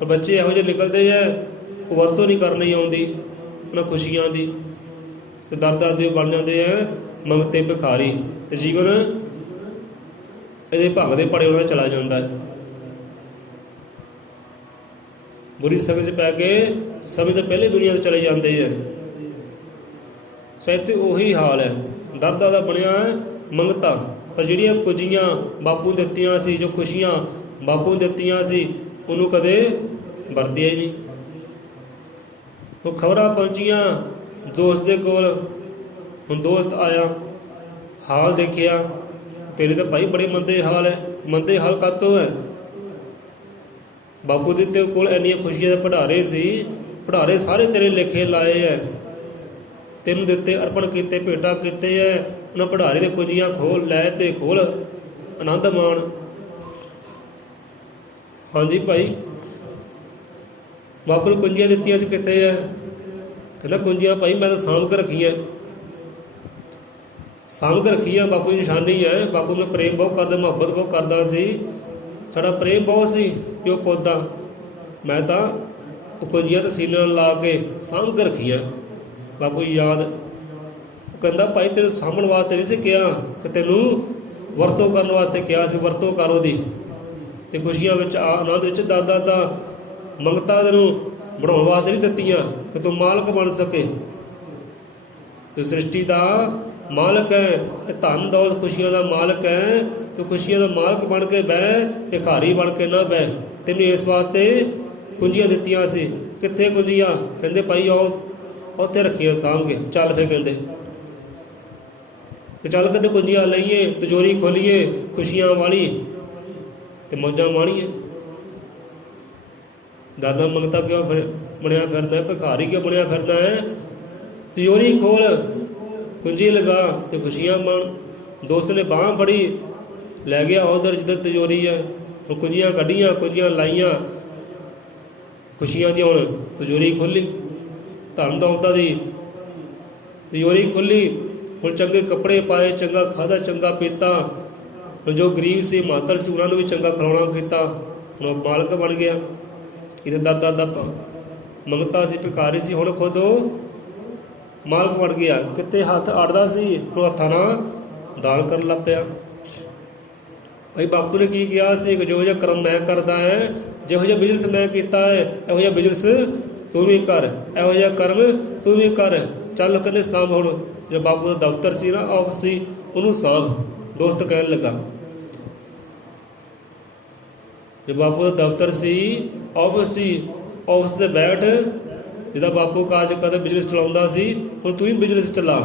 ਪਰ ਬੱਚੇ ਇਹੋ ਜਿਹੇ ਨਿਕਲਦੇ ਹੈ, ਉਹ ਵਰਤੋਂ ਨਹੀਂ ਕਰਨੀ ਆਉਂਦੀ ਉਹਨਾਂ ਖੁਸ਼ੀਆਂ ਦੀ, ਤੇ ਦਰ ਦਰ ਦੇ ਬਣ ਜਾਂਦੇ ਹੈ ਮੰਗਤੇ ਭਿਖਾਰੀ, ਤੇ ਜੀਵਨ ਇਹਦੇ ਭੰਗ ਦੇ ਪੜੇ ਉਹਨਾਂ ਦਾ ਚਲਾ ਜਾਂਦਾ ਹੈ। ਬੁਰੀ ਸੰਗਤ 'ਚ ਪੈ ਕੇ ਸਮੇਂ ਤੋਂ ਪਹਿਲੇ ਦੁਨੀਆ ਤੋਂ ਚਲੇ ਜਾਂਦੇ ਹੈ। ਸੋ ਇੱਥੇ ਉਹੀ ਹਾਲ ਹੈ, ਦਰ ਦਰ ਦਾ ਬਣਿਆ ਮੰਗਤਾ, ਪਰ ਜਿਹੜੀਆਂ ਕੁਝੀਆਂ ਬਾਪੂ ਨੇ ਦਿੱਤੀਆਂ ਸੀ, ਜੋ ਖੁਸ਼ੀਆਂ ਬਾਪੂ ਨੇ ਦਿੱਤੀਆਂ ਸੀ, ਉਹਨੂੰ ਕਦੇ ਵਰਤਿਆ ਹੀ ਨਹੀਂ। ਉਹ ਖਬਰਾਂ ਪਹੁੰਚੀਆਂ ਦੋਸਤ ਦੇ ਕੋਲ। ਹੁਣ ਦੋਸਤ ਆਇਆ, ਹਾਲ ਦੇਖਿਆ, ਤੇਰੇ ਤਾਂ ਭਾਈ ਬੜੇ ਮੰਦੇ ਹਾਲ ਹੈ। ਮੰਦੇ ਹਾਲ ਕਾਹਤੋਂ ਹੈ? ਬਾਪੂ ਦੇ ਕੋਲ ਇੰਨੀਆਂ ਖੁਸ਼ੀਆਂ ਦੇ ਭੰਡਾਰੇ ਸੀ, ਭੰਡਾਰੇ ਸਾਰੇ ਤੇਰੇ ਲਿਖੇ ਲਾਏ ਹੈ, ਤੈਨੂੰ ਦਿੱਤੇ, ਅਰਪਣ ਕੀਤੇ, ਭੇਟਾ ਕੀਤੇ ਹੈ। ਉਹਨਾਂ ਭੰਡਾਰੇ ਦੇ ਕੁੰਜੀਆਂ ਖੋਲ ਲੈ ਤੇ ਖੋਲ, ਆਨੰਦ ਮਾਣ। ਹਾਂਜੀ ਭਾਈ, ਬਾਪੂ ਨੂੰ ਕੁੰਜੀਆਂ ਦਿੱਤੀਆਂ ਸੀ, ਕਿੱਥੇ ਹੈ? ਕਹਿੰਦਾ ਕੁੰਜੀਆਂ ਭਾਈ ਮੈਂ ਤਾਂ ਸਾਂਭ ਕੇ ਰੱਖੀਆਂ, ਸਾਂਭ ਕੇ ਰੱਖੀਆਂ, ਬਾਪੂ ਦੀ ਨਿਸ਼ਾਨੀ ਹੈ। ਬਾਪੂ ਨੂੰ ਪ੍ਰੇਮ ਬਹੁਤ ਕਰਦਾ, ਮੁਹੱਬਤ ਬਹੁਤ ਕਰਦਾ ਸੀ, ਸਾਡਾ ਪ੍ਰੇਮ ਬਹੁਤ ਸੀ ਪਿਓ ਪੁੱਤ ਦਾ। ਮੈਂ ਤਾਂ ਉਹ ਕੁੰਜੀਆਂ ਤੇ ਸੀਨੇ ਨਾਲ ਲਾ ਕੇ ਸਾਂਭ ਕੇ ਰੱਖੀਆਂ। ਬਾਪੂ ਯਾਦ, ਉਹ ਕਹਿੰਦਾ ਭਾਈ ਤੈਨੂੰ ਸਾਂਭਣ ਵਾਸਤੇ ਨਹੀਂ ਸੀ ਕਿਹਾ, ਕਿ ਤੈਨੂੰ ਵਰਤੋਂ ਕਰਨ ਵਾਸਤੇ ਕਿਹਾ ਸੀ, ਵਰਤੋਂ ਕਰ ਉਹਦੀ, ਤੇ ਖੁਸ਼ੀਆਂ ਵਿੱਚ ਆ, ਆਨੰਦ ਵਿੱਚ ਦਾਦਾ ਦਾ ਮੰਗਤਾ ਤੈਨੂੰ ਬਣਾਉਣ ਵਾਸਤੇ ਨਹੀਂ ਦਿੱਤੀਆਂ ਕਿ ਤੂੰ ਮਾਲਕ ਬਣ ਸਕੇ। ਤੂੰ ਸ੍ਰਿਸ਼ਟੀ ਦਾ ਮਾਲਕ ਹੈ, ਇਹ ਧਨ ਦੌਲਤ ਖੁਸ਼ੀਆਂ ਦਾ ਮਾਲਕ ਹੈ। ਤੂੰ ਖੁਸ਼ੀਆਂ ਦਾ ਮਾਲਕ ਬਣ ਕੇ ਬਹਿ, ਭਿਖਾਰੀ ਬਣ ਕੇ ਨਾ ਬਹਿ। ਤੈਨੂੰ ਇਸ ਵਾਸਤੇ ਕੁੰਜੀਆਂ ਦਿੱਤੀਆਂ ਸੀ। ਕਿੱਥੇ ਕੁੰਜੀਆਂ? ਕਹਿੰਦੇ ਭਾਈ ਆਓ ਉੱਥੇ ਰੱਖੀਆਂ ਸਾਂਭ ਕੇ, ਚੱਲ ਫਿਰ ਕਹਿੰਦੇ ਕਿ ਚੱਲ ਕਹਿੰਦੇ ਕੁੰਜੀਆਂ ਲਈਏ, ਤਿਜੋਰੀ ਖੋਲੀਏ, ਖੁਸ਼ੀਆਂ ਵਾਲੀ ਤੇ ਮੌਜਾਂ ਮਾਣੀਏ। ਦਾਦਾ ਮੰਗਤਾ ਕਿਉਂ ਬਣਿਆ ਫਿਰਦਾ ਹੈ, ਭਿਖਾਰੀ ਕਿਉਂ ਬਣਿਆ ਫਿਰਦਾ ਹੈ? ਤਿਜੋਰੀ ਖੋਲ, ਕੁੰਜੀ ਲਗਾ ਤੇ ਖੁਸ਼ੀਆਂ ਮਾਣ। ਦੋਸਤ ਨੇ ਬਾਂਹ ਫੜੀ, ਲੈ ਗਿਆ ਉਧਰ ਜਿੱਧਰ ਤਿਜੋਰੀ ਹੈ। ਹੁਣ ਕੁੰਜੀਆਂ ਕੱਢੀਆਂ, ਕੁੰਜੀਆਂ ਲਾਈਆਂ, ਖੁਸ਼ੀਆਂ ਦੀ ਹੁਣ ਤਿਜੋਰੀ ਖੋਲ੍ਹੀ, ਧਨ ਦੌਲਤਾਂ ਦੀ ਤਿਜੋਰੀ ਖੋਲ੍ਹੀ। ਹੁਣ ਚੰਗੇ ਕੱਪੜੇ ਪਾਏ, ਚੰਗਾ ਖਾਧਾ, ਚੰਗਾ ਪੀਤਾ। ਹੁਣ ਜੋ ਗਰੀਬ ਸੀ, ਮਾਤਰ ਸੀ, ਉਹਨਾਂ ਨੂੰ ਵੀ ਚੰਗਾ ਖਿਲਾਉਣਾ ਕੀਤਾ। ਹੁਣ ਉਹ ਮਾਲਕ ਬਣ ਗਿਆ। ਇਹਦੇ ਦਰ ਦਰ ਦਾ ਮੰਗਤਾ ਸੀ, ਭਿਖਾਰੀ ਸੀ, ਹੁਣ ਖੁਦ ਉਹ ਮਾਲਕ ਬਣ ਗਿਆ। ਕਿਤੇ ਹੱਥ ਅੜਦਾ ਸੀ, ਉਹ ਹੱਥਾਂ ਨਾਲ ਦਾਨ ਕਰਨ ਲੱਗ ਪਿਆ। ਭਾਈ ਬਾਪੂ ਨੇ ਕੀ ਕਿਹਾ ਸੀ ਕਿ ਜੋ ਜਿਹਾ ਕਰਮ ਮੈਂ ਕਰਦਾ ਹੈ, ਜਿਹੋ ਜਿਹਾ ਬਿਜ਼ਨਸ ਮੈਂ ਕੀਤਾ ਹੈ, ਇਹੋ ਜਿਹਾ ਬਿਜ਼ਨਸ ਤੂੰ ਵੀ ਕਰ, ਇਹੋ ਜਿਹਾ ਕਰਮ ਤੂੰ ਵੀ ਕਰ। ਚੱਲ ਕਹਿੰਦੇ ਸਾਂਭ। ਹੁਣ ਜੋ ਬਾਪੂ ਦਾ ਦਫ਼ਤਰ ਸੀ ਨਾ, ਆਫਿਸ ਸੀ, ਉਹਨੂੰ ਸਾਂਭ। ਦੋਸਤ ਕਹਿਣ ਲੱਗਾ, ਜੋ ਬਾਪੂ ਦਾ ਦਫ਼ਤਰ ਸੀ, ਆਫਿਸ ਸੀ, ਆਫਿਸ 'ਤੇ ਬੈਠ। ਜਿਹਦਾ ਬਾਪੂ ਕਾਜ ਕਰਦਾ, ਬਿਜ਼ਨਸ ਚਲਾਉਂਦਾ ਸੀ, ਹੁਣ ਤੂੰ ਹੀ ਬਿਜ਼ਨਸ ਚਲਾ,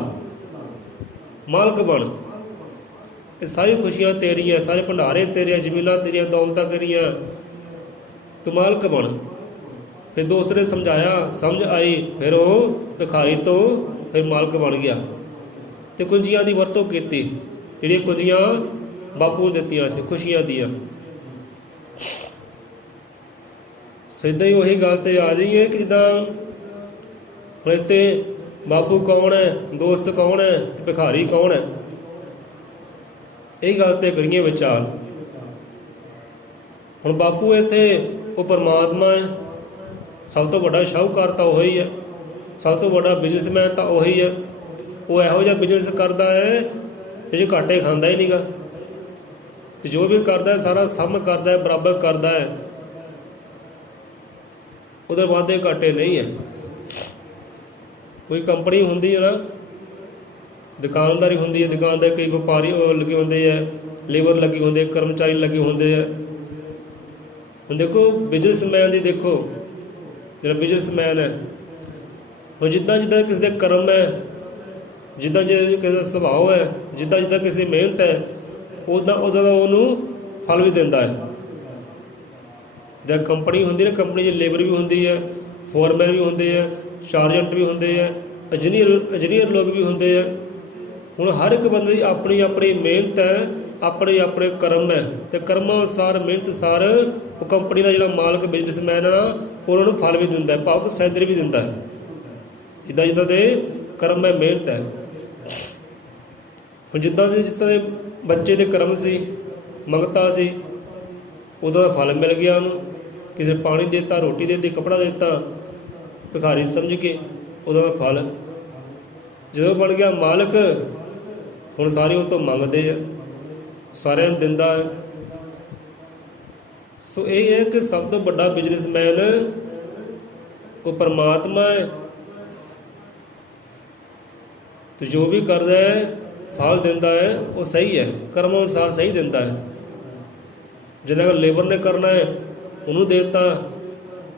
ਮਾਲਕ ਬਣ। ਇਹ ਸਾਰੀ ਖੁਸ਼ੀਆਂ ਤੇਰੀਆਂ, ਸਾਰੇ ਭੰਡਾਰੇ ਤੇਰੀਆਂ, ਜ਼ਮੀਨਾਂ ਤੇਰੀਆਂ, ਦੌਲਤਾਂ ਤੇਰੀਆਂ, ਤੂੰ ਮਾਲਕ ਬਣ। ਫਿਰ ਦੋਸਤ ਨੇ ਸਮਝਾਇਆ, ਸਮਝ ਆਈ। ਫਿਰ ਉਹ ਭਿਖਾਰੀ ਤੋਂ ਫਿਰ ਮਾਲਕ ਬਣ ਗਿਆ ਅਤੇ ਕੁੰਜੀਆਂ ਦੀ ਵਰਤੋਂ ਕੀਤੀ, ਜਿਹੜੀਆਂ ਕੁੰਜੀਆਂ ਬਾਪੂ ਨੂੰ ਦਿੱਤੀਆਂ ਸੀ ਖੁਸ਼ੀਆਂ ਦੀਆਂ। ਸਿੱਧਾ ਹੀ ਉਹੀ ਗੱਲ 'ਤੇ ਆ ਜਾਈਏ ਕਿ ਜਿੱਦਾਂ ਹੁਣ ਇੱਥੇ ਬਾਪੂ ਕੌਣ ਹੈ, ਦੋਸਤ ਕੌਣ ਹੈ, ਅਤੇ ਭਿਖਾਰੀ ਕੌਣ ਹੈ? ਇਹ ਗੱਲ 'ਤੇ ਕਰੀਏ ਵਿਚਾਰ। ਹੁਣ ਬਾਪੂ ਇੱਥੇ ਉਹ ਪਰਮਾਤਮਾ ਹੈ, ਸਭ ਤੋਂ ਵੱਡਾ ਸ਼ਾਹੂਕਾਰ ਤਾਂ ਉਹੀ ਹੈ, ਸਭ ਤੋਂ ਵੱਡਾ ਬਿਜ਼ਨਸਮੈਨ ਤਾਂ ਉਹੀ ਹੈ। ਉਹ ਇਹੋ ਜਿਹਾ ਬਿਜ਼ਨਸ ਕਰਦਾ ਹੈ ਜੇ ਘਾਟੇ ਖਾਂਦਾ ਹੀ ਨਹੀਂਗਾ, ਅਤੇ ਜੋ ਵੀ ਕਰਦਾ ਸਾਰਾ ਸਮ ਕਰਦਾ ਹੈ, ਬਰਾਬਰ ਕਰਦਾ ਹੈ, ਉਹਦੇ ਵਾਧੇ ਘਾਟੇ ਨਹੀਂ ਹੈ। ਕੋਈ ਕੰਪਨੀ ਹੁੰਦੀ ਹੈ ਨਾ, ਦੁਕਾਨਦਾਰੀ ਹੁੰਦੀ ਹੈ, ਦੁਕਾਨਦਾਰ ਕਈ ਵਪਾਰੀ ਲੱਗੇ ਹੁੰਦੇ ਹੈ, ਲੇਬਰ ਲੱਗੀ ਹੁੰਦੀ ਹੈ, ਕਰਮਚਾਰੀ ਲੱਗੇ ਹੁੰਦੇ ਹੈ। ਹੁਣ ਦੇਖੋ ਬਿਜ਼ਨਸਮੈਨ ਦੀ, ਦੇਖੋ ਜਿਹੜਾ ਬਿਜ਼ਨਸਮੈਨ ਹੈ, ਹੁਣ ਜਿੱਦਾਂ ਜਿੱਦਾਂ ਕਿਸੇ ਦੇ ਕਰਮ ਹੈ, ਜਿੱਦਾਂ ਜੇ ਕਿਸੇ ਦਾ ਸੁਭਾਅ ਹੈ, ਜਿੱਦਾਂ ਜਿੱਦਾਂ ਕਿਸੇ ਦੀ ਮਿਹਨਤ ਹੈ, ਉੱਦਾਂ ਉੱਦਾਂ ਦਾ ਉਹਨੂੰ ਫਲ ਵੀ ਦਿੰਦਾ ਹੈ। ਜਿੱਦਾਂ ਕੰਪਨੀ ਹੁੰਦੀ ਨਾ, ਕੰਪਨੀ 'ਚ ਲੇਬਰ ਵੀ ਹੁੰਦੀ ਹੈ, ਫੋਰਮੈਨ ਵੀ ਹੁੰਦੇ ਹੈ, ਸਾਰਜੈਂਟ ਵੀ ਹੁੰਦੇ ਹੈ, ਇੰਜੀਨੀਅਰ ਲੋਕ ਵੀ ਹੁੰਦੇ ਹੈ। ਹੁਣ ਹਰ ਇੱਕ ਬੰਦੇ ਦੀ ਆਪਣੀ ਆਪਣੀ ਮਿਹਨਤ ਹੈ, ਆਪਣੇ ਆਪਣੇ ਕਰਮ ਹੈ, ਅਤੇ ਕਰਮਾਂ ਅਨੁਸਾਰ, ਮਿਹਨਤ ਅਨੁਸਾਰ ਉਹ ਕੰਪਨੀ ਦਾ ਜਿਹੜਾ ਮਾਲਕ ਬਿਜ਼ਨਸਮੈਨ ਹੈ ਨਾ, ਉਹਨਾਂ ਨੂੰ ਫਲ ਵੀ ਦਿੰਦਾ ਹੈ, ਭਾਵ ਸੈਲਰੀ ਵੀ ਦਿੰਦਾ ਹੈ। ਜਿੱਦਾਂ ਜਿੱਦਾਂ ਦੇ ਕਰਮ ਹੈ, ਮਿਹਨਤ ਹੈ। ਹੁਣ ਜਿੱਦਾਂ ਦੇ ਬੱਚੇ ਦੇ ਕਰਮ ਸੀ, ਮੰਗਤਾ ਸੀ, ਉਹਦਾ ਦਾ ਫਲ ਮਿਲ ਗਿਆ ਉਹਨੂੰ। ਕਿਸੇ ਪਾਣੀ ਦੇ ਦਿੱਤਾ, ਰੋਟੀ ਦੇ ਦਿੱਤੀ, ਕੱਪੜਾ ਦੇ ਦਿੱਤਾ, ਭਿਖਾਰੀ ਸਮਝ ਕੇ ਉਹਦਾ ਦਾ ਫਲ। ਜਦੋਂ ਬਣ ਗਿਆ ਮਾਲਕ, ਹੁਣ ਸਾਰੇ ਉਹ ਤੋਂ ਮੰਗਦੇ ਆ, ਸਾਰਿਆਂ ਨੂੰ ਦਿੰਦਾ ਹੈ। ਸੋ ਇਹ ਹੈ ਕਿ ਸਭ ਤੋਂ ਵੱਡਾ ਬਿਜ਼ਨਸਮੈਨ ਉਹ ਪਰਮਾਤਮਾ ਹੈ, ਅਤੇ ਜੋ ਵੀ ਕਰਦਾ ਹੈ ਫਲ ਦਿੰਦਾ ਹੈ, ਉਹ ਸਹੀ ਹੈ, ਕਰਮ ਅਨੁਸਾਰ ਸਹੀ ਦਿੰਦਾ ਹੈ। ਜਿਨ੍ਹਾਂ ਕੋਲ ਲੇਬਰ ਨੇ ਕਰਨਾ ਹੈ ਉਹਨੂੰ ਦੇ ਦਿੱਤਾ,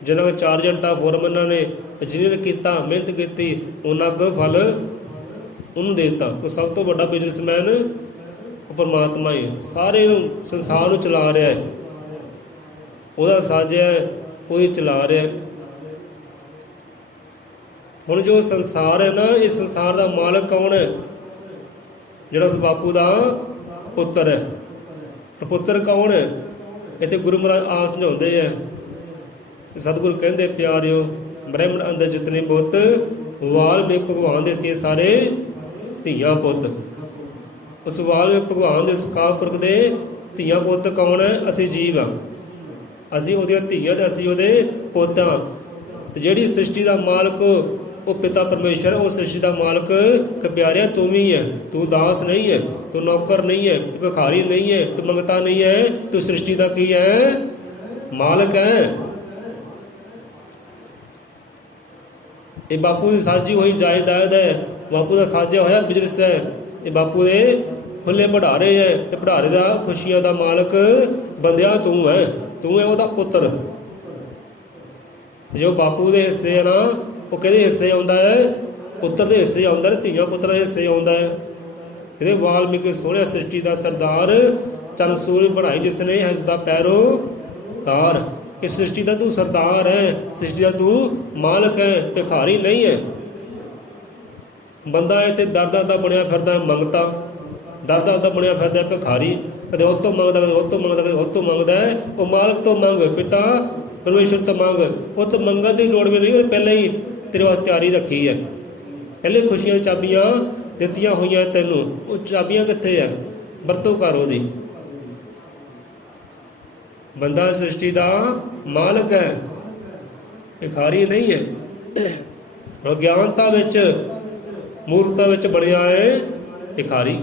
ਜਿਨ੍ਹਾਂ ਕੋਲ ਸਾਰਜੈਂਟਾਂ, ਫੋਰਮੈਨਾਂ ਨੇ ਇੰਜੀਨੀਅਰ ਕੀਤਾ, ਮਿਹਨਤ ਕੀਤੀ, ਉਹਨਾਂ ਕੋਲ ਫਲ ਉਹਨੂੰ ਦੇ ਦਿੱਤਾ। ਉਹ ਸਭ ਤੋਂ ਵੱਡਾ ਬਿਜ਼ਨਸਮੈਨ ਉਹ ਪਰਮਾਤਮਾ ਹੀ ਹੈ, ਸਾਰੇ ਨੂੰ ਸੰਸਾਰ ਨੂੰ ਚਲਾ ਰਿਹਾ ਹੈ, ਉਹਦਾ ਸਾਜਿਆ ਹੈ, ਉਹੀ ਚਲਾ ਰਿਹਾ। ਹੁਣ ਜੋ ਸੰਸਾਰ ਹੈ ਨਾ, ਇਹ ਸੰਸਾਰ ਦਾ ਮਾਲਕ ਕੌਣ ਹੈ? ਜਿਹੜਾ ਉਸ ਬਾਪੂ ਦਾ ਪੁੱਤਰ ਹੈ। ਪੁੱਤਰ ਕੌਣ ਹੈ? ਇੱਥੇ ਗੁਰੂ ਮਹਾਰਾਜ ਆਪ ਸਮਝਾਉਂਦੇ ਹੈ। ਸਤਿਗੁਰੂ ਕਹਿੰਦੇ, ਪਿਆਰਿਓ ਬ੍ਰਹਮਣ ਅੰਦਰ ਜਿਤਨੇ ਪੁੱਤ, ਵਾਲਮੀਕ ਭਗਵਾਨ ਦੇ ਸੀ ਸਾਰੇ ਧੀਆਂ ਪੁੱਤ। ਉਸ ਵਾਲਮੀਕ ਭਗਵਾਨ ਦੇ, ਉਸ ਅਕਾਲ ਪੁਰਖ ਦੇ ਧੀਆਂ ਪੁੱਤ ਕੌਣ ਹੈ? ਅਸੀਂ ਜੀਵ ਹਾਂ, ਅਸੀਂ ਉਹਦੀਆਂ ਧੀਆਂ ਅਤੇ ਅਸੀਂ ਉਹਦੇ ਪੁੱਤ ਹਾਂ। ਅਤੇ ਜਿਹੜੀ ਸ੍ਰਿਸ਼ਟੀ ਦਾ ਮਾਲਕ ਉਹ ਪਿਤਾ ਪਰਮੇਸ਼ਰ, ਉਹ ਸ੍ਰਿਸ਼ਟੀ ਦਾ ਮਾਲਕ ਕਿ ਪਿਆਰਿਆ ਤੂੰ ਵੀ ਹੈ। ਤੂੰ ਦਾਸ ਨਹੀਂ ਹੈ, ਤੂੰ ਨੌਕਰ ਨਹੀਂ ਹੈ, ਤੂੰ ਭਿਖਾਰੀ ਨਹੀਂ ਹੈ, ਤੂੰ ਮੰਗਤਾ ਨਹੀਂ ਹੈ, ਤੂੰ ਸ੍ਰਿਸ਼ਟੀ ਦਾ ਕੀ ਹੈ? ਮਾਲਕ ਹੈ। ਇਹ ਬਾਪੂ ਦੀ ਸਾਜੀ ਹੋਈ ਜਾਇਦਾਦ ਹੈ, ਬਾਪੂ ਦਾ ਸਾਜਿਆ ਹੋਇਆ ਬਿਜ਼ਨਸ ਹੈ। ਇਹ ਬਾਪੂ ਦੇ ਖੁੱਲ੍ਹੇ ਭੰਡਾਰੇ ਹੈ, ਅਤੇ ਭੰਡਾਰੇ ਦਾ ਖੁਸ਼ੀਆਂ ਦਾ ਮਾਲਕ ਬੰਦਿਆ ਤੂੰ ਹੈ, ਤੂੰ ਹੈ ਉਹਦਾ ਪੁੱਤਰ। ਜੋ ਬਾਪੂ ਦੇ ਹਿੱਸੇ ਹੈ ਨਾ, ਉਹ ਕਿਹਦੇ ਹਿੱਸੇ ਆਉਂਦਾ ਹੈ? ਪੁੱਤਰ ਦੇ ਹਿੱਸੇ ਆਉਂਦਾ ਹੈ, ਧੀਆਂ ਪੁੱਤਰਾਂ ਦੇ ਹਿੱਸੇ ਆਉਂਦਾ ਹੈ। ਇਹਦੇ ਵਾਲਮੀਕ ਸੋਹਣਿਆ ਸ੍ਰਿਸ਼ਟੀ ਦਾ ਸਰਦਾਰ, ਚੰਨ ਸੂਰਜ ਬਣਾਈ ਜਿਸ ਨੇ, ਇਸ ਦਾ ਪੈਰੋਕਾਰ। कि सृष्टि का तू सरदार है, सृष्टि का तू मालक है, भिखारी नहीं है। बंदा इत्थे दर दा बनया फिरदा मंगता, दर दा बनया फिरदा भिखारी, कदे उस तो मंगदा, कदे उस तो मंगदा, कदे उस तो मंगदा है। वो मालक तो मंग, पिता परमेश्वर तो मंग, वो तो मंगण की लोड़ भी नहीं, पहले ही तेरे वास्ते तैयारी रखी है। पहले खुशियां दी चाबियां दित्तियां होईयां तैनूं, वो चाबियां कित्थे है? वरतों कर ओहदी। बंदा सृष्टि का मालक है, भिखारी नहीं है। अज्ञानता विच मूर्खता विच बणिया है भिखारी।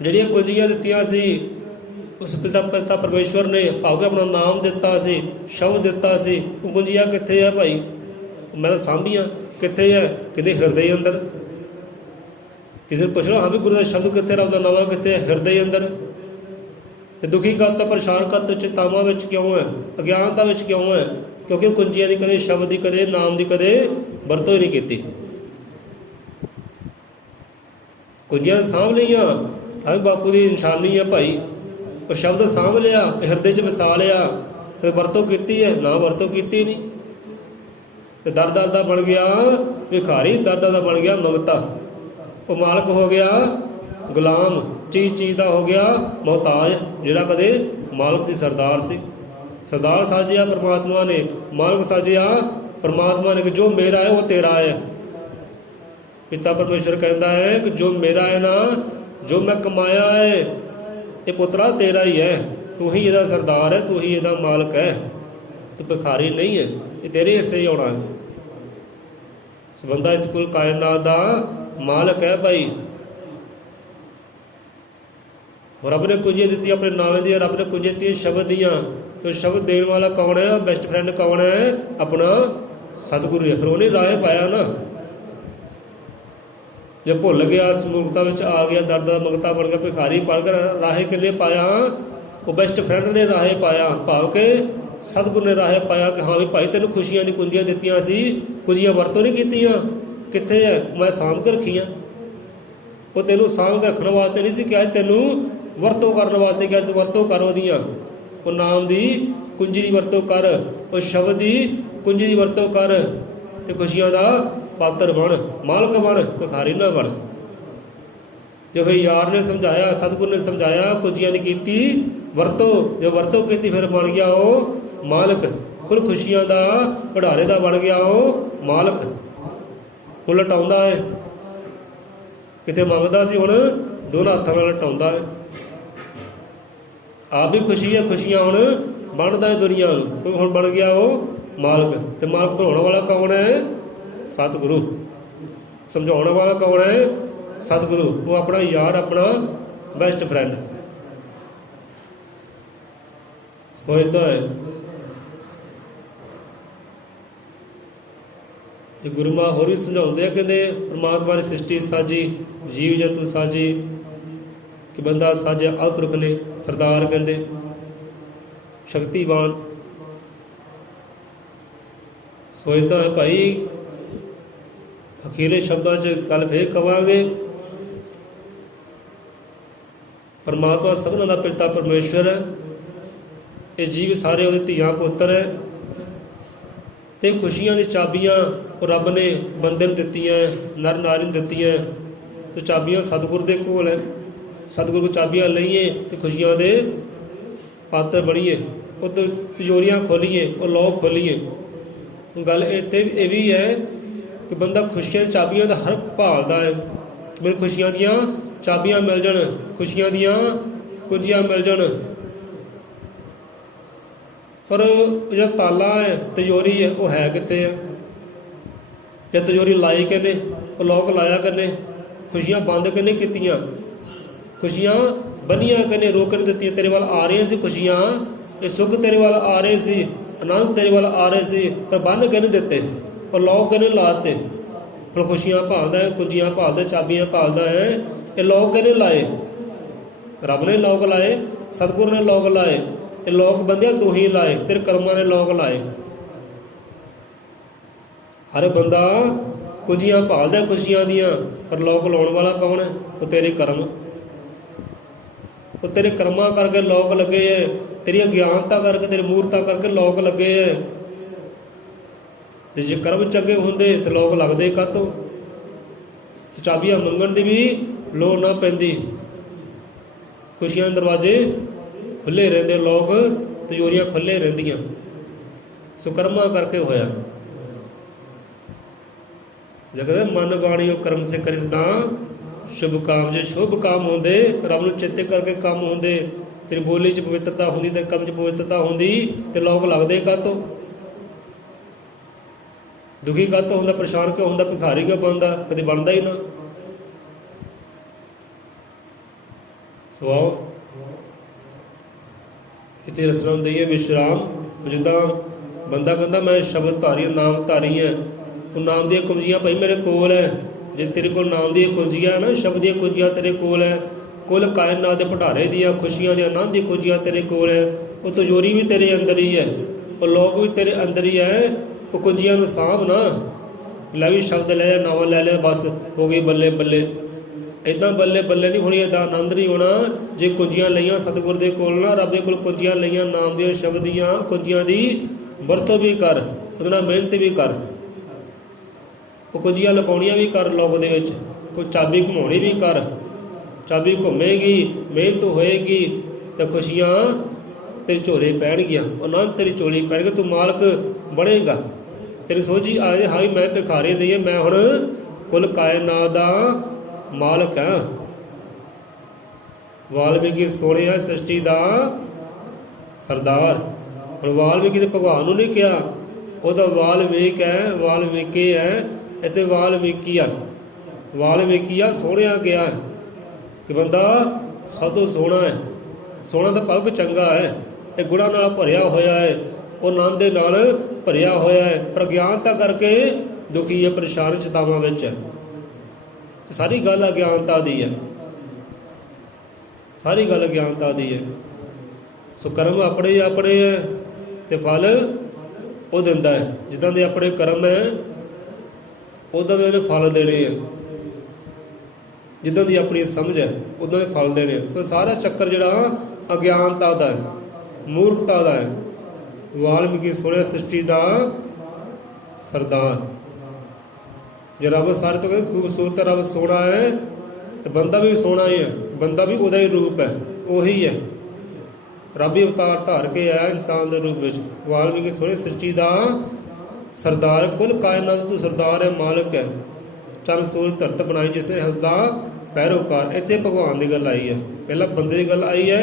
जिहड़ियां कुंजियां दित्तियां सी उस पिता परमेश्वर ने भावें अपना नाम दिता सी, शब्द दिता सी, वो कुंजियां कित्थे है भाई? मैं तो सांभियां, कित्थे है? किते हिरदे अंदर। किसी ने पुछना हाँ भी गुरु का शब्द कित्थे, रब दा नाम कित्थे है? हिरदे अंदर। ते दुखी करता परेशान करता चिंतावां विच क्यों है? अज्ञानता विच क्यों है? क्योंकि कुंजियां दी कदे शब्द की कदे नाम की कदे वरतों ही नहीं की। कुंजियां सांभ लिया, हाँ बापू की निशानी है भाई, और शब्द सांभ लिया, हिरदे च वसा लिया, तो वरतों की है? ना वरतों की नहीं। तो दर दर दा बन गया भिखारी, दर दर दा बन गया मंगता। वो मालक हो गया गुलाम, चीज़ चीज़ का हो गया मोहताज, जिहड़ा कदे मालक सी, सरदार सी। सरदार साजिया परमात्मा ने, मालक साजिया परमात्मा ने कि जो मेरा है वो तेरा है। पिता परमेश्वर कहता है कि जो मेरा है ना, जो मैं कमाया है, ये पुत्रा तेरा ही है, तू ही ਇਹਦਾ सरदार है, तू ही ਇਹਦਾ मालक है, तू भिखारी नहीं है, ये तेरे हिस्से ही होना है। बंदा इस कुल कायनात का मालक है भाई। रब ने कुंजियां दी अपने नामे दी, रब ने कुंजियां दी शब्द दियाँ। तो शब्द देने वाला कौन है? बेस्ट फ्रेंड कौन है? अपना सतगुरु है। फिर उन्हें राह पाया ना, जब भुल गया, मूर्खता में आ गया, दर दर मंगता बन गया, भिखारी पढ़ कर राहे किने पाया? वो बेस्ट फ्रेंड ने राहे पाया, भाव के सतगुरु ने राहे पाया कि हाँ भी भाई तेन खुशियां दी कुंजियां दित्तियां सी, कुंजियां वरतों नहीं कीतियां, कित्थे है? मैं साਂਭ के रखियां। वो तेनों साਂਭ के रखने वास्ते नहीं सी कहा, तेनों वरतों करने वास्ते कहा सी। वरतों कर ओहदियां, वो नाम दी कुंजी की वरतों कर, वो शब्द की कुंजी की वरतों कर, ते खुशियां का पात्र बन, मालक बन, भिखारी ना बन। जो फिर यार ने समझाया, सतगुरु ने समझाया, कुंजियां की कीती वरतों, जो वरतों की फिर बन गया वो मालक। कुल खुशियां का भंडारे का बन गया वो मालक। वो लटाउंदा है, किते मंगदा सी, हुण दोनों हत्थां नाल लटाउंदा है। आप भी खुशी है, खुशियां हुण वंडदा है दुनिया नूं, हुण बन गया वो मालक। ते मालक बनाउण वाला कौन है? सतगुरु। समझाने वाला कौन है? सतगुरु। वो अपना यार, अपना बेस्ट फ्रेंड सोचता है। ये गुरु मां होर भी समझाते हैं, कहते परमात्मा ने सृष्टि साजी, जीव जंतु साजे, कि बंदा साजे अलपुरख ने, सरदार कहते, शक्तिवान। सोचता है भाई, अखीरले शब्दों च गल फिर कवांगे, परमात्मा सबना दा पिता परमेश्वर है, ये जीव सारे उहदे धीआं पुत्तर है, ते खुशियां दी चाबियां रब ने बंदे नूं दित्तियां, नर नारी नूं दित्तियां। तो चाबियां सतगुर दे कोल है, सतगुर को चाबियां लईए तो खुशियां दे पात्र बणीए, वो तो तिजोरियां खोलीए, वो लॉक खोलीए। गल इत्थे ये भी है कि बंदा खुशियां चाबियां दा हर भालदा है, मेरे खुशियां दियां चाबियां मिल जाण, खुशियां दियां कुंजियां मिल जाण। पर जो ताला है, तिजोरी है, वो है कित्थे है? जे तिजोरी लाई किने, वो लॉक लाया किने, खुशियां बंद किने कीतियां, खुशियां बनिया किने, रोक नहीं दित्तियां। तेरे वाल आ रही सी खुशियां, ये सुख तेरे वाल आ रहे सी, आनंद तेरे वाल आ रहे सी, पर बंद किने दित्ते और लॉक किने लाते। हुण खुशियां भालदा है, कुंजियां भालदा, चाबियां भालदा है, ये लॉक किने लाए? रब ने लॉक लाए, सतगुर ने लॉक लाए। ये लॉक बंदिया तू ही लाए, तेरे कर्मां ने लॉक लाए। हर बंदा कुंजियां भालदा खुशियां दियां, पर लॉक लाउण वाला कौन है? वो तेरे कर्म, वो तेरे कर्मां करके लॉक लगे है। ਤੇਰੀ ਅਗਿਆਨਤਾ ਕਰਕੇ, ਤੇਰੀ ਮੂਰਤਾ ਕਰਕੇ ਲੋਕ ਲੱਗੇ ਐ। ਤੇ ਜੇ ਕਰਮ ਚੰਗੇ ਹੁੰਦੇ ਤੇ ਲੋਕ ਲੱਗਦੇ ਕਾਹਤੋਂ? ਤੇ ਚਾਬੀਆਂ ਮੰਗਣ ਦੀ ਵੀ ਲੋੜ ਨਾ ਪੈਂਦੀ। ਖੁਸ਼ੀਆਂ ਦੇ ਦਰਵਾਜ਼ੇ ਖੁੱਲ੍ਹੇ ਰਹਿੰਦੇ, ਲੋਕ ਤਿਜੋਰੀਆਂ ਖੁੱਲ੍ਹੇ ਰਹਿੰਦੀਆਂ। ਸੋ ਕਰਮਾਂ ਕਰਕੇ ਹੋਇਆ। ਜੇ ਕਹਿੰਦੇ ਮਨ ਬਾਣੀ ਉਹ ਕਰਮ ਸੇ ਕਰਿ ਸਦਾ ਸ਼ੁਭ ਕਾਮ। ਜੇ ਸ਼ੁਭ ਕਾਮ ਹੁੰਦੇ, ਰੱਬ ਨੂੰ ਚੇਤੇ ਕਰਕੇ ਕੰਮ ਹੁੰਦੇ, ਤੇਰੀ ਬੋਲੀ 'ਚ ਪਵਿੱਤਰਤਾ ਹੁੰਦੀ, ਤੇ ਕੰਮ 'ਚ ਪਵਿੱਤਰਤਾ ਹੁੰਦੀ, ਤੇ ਲੋਕ ਲੱਗਦੇ ਕਾਹਤੋਂ? ਦੁਖੀ ਕਾਹਤੋਂ ਹੁੰਦਾ? ਪਰੇਸ਼ਾਨ ਕਿਉਂ ਹੁੰਦਾ? ਭਿਖਾਰੀ ਕਿਉਂ ਬਣਦਾ? ਕਦੇ ਬਣਦਾ ਹੀ ਨਾ। ਸੋ ਇੱਥੇ ਰਸਨਾ ਦਈਏ ਵਿਸ਼ਰਾਮ। ਜਿੱਦਾਂ ਬੰਦਾ ਕਹਿੰਦਾ ਮੈਂ ਸ਼ਬਦ ਧਾਰੀ, ਨਾਮ ਧਾਰੀ ਹੈ, ਉਹ ਨਾਮ ਦੀਆਂ ਕੁੰਜੀਆਂ ਭਾਈ ਮੇਰੇ ਕੋਲ ਹੈ। ਜੇ ਤੇਰੇ ਕੋਲ ਨਾਮ ਦੀਆਂ ਕੁੰਜੀਆਂ ਨਾ, ਸ਼ਬਦ ਦੀਆਂ ਕੁੰਜੀਆਂ ਤੇਰੇ ਕੋਲ ਹੈ, ਕੁੱਲ ਕਾਇਨਾਤ ਦੇ ਭੰਡਾਰੇ ਦੀਆਂ ਖੁਸ਼ੀਆਂ ਦੇ ਆਨੰਦ ਦੀ ਕੁੰਜੀਆਂ ਤੇਰੇ ਕੋਲ ਹੈ, ਉਹ ਤਿਜੋਰੀ ਵੀ ਤੇਰੇ ਅੰਦਰ ਹੀ ਹੈ, ਉਹ ਲੋਕ ਵੀ ਤੇਰੇ ਅੰਦਰ ਹੀ ਹੈ। ਉਹ ਕੁੰਜੀਆਂ ਨੂੰ ਸਾਂਭ ਨਾ। ਲੈ ਵੀ ਸ਼ਬਦ ਲੈ ਲਿਆ, ਨਾਮ ਲੈ ਲਿਆ, ਬਸ ਹੋ ਗਈ ਬੱਲੇ ਬੱਲੇ। ਇੱਦਾਂ ਬੱਲੇ ਬੱਲੇ ਨਹੀਂ ਹੋਣੀ, ਇੱਦਾਂ ਆਨੰਦ ਨਹੀਂ ਹੋਣਾ। ਜੇ ਕੁੰਜੀਆਂ ਲਈਆਂ ਸਤਿਗੁਰ ਦੇ ਕੋਲ ਨਾ, ਰੱਬ ਦੇ ਕੋਲ ਕੁੰਜੀਆਂ ਲਈਆਂ ਨਾਮ ਦੀਆਂ, ਸ਼ਬਦ ਦੀਆਂ ਕੁੰਜੀਆਂ ਦੀ ਵਰਤੋਂ ਵੀ ਕਰ, ਉਹਦੇ ਨਾਲ ਮਿਹਨਤ ਵੀ ਕਰ। ਉਹ ਕੁੰਜੀਆਂ ਲਗਾਉਣੀਆਂ ਵੀ ਕਰ ਲੋਕ ਦੇ ਵਿੱਚ, ਕੋਈ ਚਾਬੀ ਘੁਮਾਉਣੀ ਵੀ ਕਰ। ਚਾਬੀ ਘੁੰਮੇਗੀ, ਮਿਹਨਤ ਹੋਏਗੀ, ਤੇ ਖੁਸ਼ੀਆਂ ਤੇਰੀ ਝੋਲੇ ਪੈਣਗੀਆਂ, ਆਨੰਦ ਤੇਰੀ ਝੋਲੀ ਪੈਣਗੇ, ਤੂੰ ਮਾਲਕ ਬਣੇਗਾ। ਤੇਰੀ ਸੋਝੀ ਆਏ ਹਾਈ ਮੈਂ ਭਿਖਾਰੀ ਨਹੀਂ ਹੈ, ਮੈਂ ਹੁਣ ਕੁੱਲ ਕਾਇਨਾਤ ਦਾ ਮਾਲਕ ਹਾਂ। ਵਾਲਮੀਕੀ ਸੋਹਣਿਆ ਸ੍ਰਿਸ਼ਟੀ ਦਾ ਸਰਦਾਰ। ਹੁਣ ਵਾਲਮੀਕੀ ਤੇ ਭਗਵਾਨ ਨੂੰ ਨਹੀਂ ਕਿਹਾ, ਉਹ ਤਾਂ ਵਾਲਮੀਕ ਹੈ, ਵਾਲਮੀਕੀ ਹੈ। ਇੱਥੇ ਵਾਲਮੀਕੀ ਆ, ਵਾਲਮੀਕੀ ਆ ਸੋਹਣਿਆ ਗਿਆ ਕਿ ਬੰਦਾ ਸਭ ਤੋਂ ਸੋਹਣਾ ਹੈ। ਸੋਹਣਾ ਤਾਂ ਪੱਗ ਚੰਗਾ ਹੈ, ਇਹ ਗੁਣਾਂ ਨਾਲ ਭਰਿਆ ਹੋਇਆ ਹੈ, ਉਹ ਆਨੰਦ ਦੇ ਨਾਲ ਭਰਿਆ ਹੋਇਆ ਹੈ, ਪਰ ਅਗਿਆਨਤਾ ਕਰਕੇ ਦੁਖੀ ਹੈ, ਪਰੇਸ਼ਾਨ ਚਿਤਾਵਾਂ ਵਿੱਚ ਹੈ। ਸਾਰੀ ਗੱਲ ਅਗਿਆਨਤਾ ਦੀ ਹੈ, ਸਾਰੀ ਗੱਲ ਅਗਿਆਨਤਾ ਦੀ ਹੈ। ਸੋ ਕਰਮ ਆਪਣੇ ਆਪਣੇ ਹੈ, ਤੇ ਫਲ ਉਹ ਦਿੰਦਾ ਹੈ। ਜਿੱਦਾਂ ਦੇ ਆਪਣੇ ਕਰਮ ਹੈ, ਉੱਦਾਂ ਦੇ ਉਹਨੇ ਫਲ ਦੇਣੇ ਆ। ਜਿੱਦਾਂ ਦੀ ਆਪਣੀ ਸਮਝ ਹੈ, ਉੱਦਾਂ ਦੇ ਫਲ ਦੇਣੇ ਆ। ਸੋ ਸਾਰਾ ਚੱਕਰ ਜਿਹੜਾ ਅਗਿਆਨਤਾ ਦਾ ਹੈ, ਮੂਰਖਤਾ ਦਾ ਹੈ। ਵਾਲਮੀਕੀ ਸੋਹਣਿਆ ਸ੍ਰਿਸ਼ਟੀ ਦਾ ਸਰਦਾਰ। ਜੇ ਰੱਬ ਸਾਰੇ ਤੋਂ ਕਹਿੰਦੇ ਖੂਬਸੂਰਤ ਹੈ, ਰੱਬ ਸੋਹਣਾ ਹੈ, ਤੇ ਬੰਦਾ ਵੀ ਸੋਹਣਾ ਹੀ ਹੈ, ਬੰਦਾ ਵੀ ਉਹਦਾ ਹੀ ਰੂਪ ਹੈ, ਉਹੀ ਹੈ। ਰੱਬ ਹੀ ਅਵਤਾਰ ਧਾਰ ਕੇ ਆਇਆ ਇਨਸਾਨ ਦੇ ਰੂਪ ਵਿੱਚ। ਵਾਲਮੀਕੀ ਸੋਹਣੀ ਸ੍ਰਿਸ਼ਟੀ ਦਾ ਸਰਦਾਰ, ਕੁੱਲ ਕਾਇਨਾਤ ਤੂੰ ਸਰਦਾਰ ਹੈ, ਮਾਲਕ ਹੈ। ਚੰਨ ਸੂਰਜ ਧਰਤ ਬਣਾਈ ਜਿਸਨੇ ਉਸਦਾ ਪੈਰੋਕਾਰ। ਇੱਥੇ ਭਗਵਾਨ ਦੀ ਗੱਲ ਆਈ ਹੈ, ਪਹਿਲਾਂ ਬੰਦੇ ਦੀ ਗੱਲ ਆਈ ਹੈ,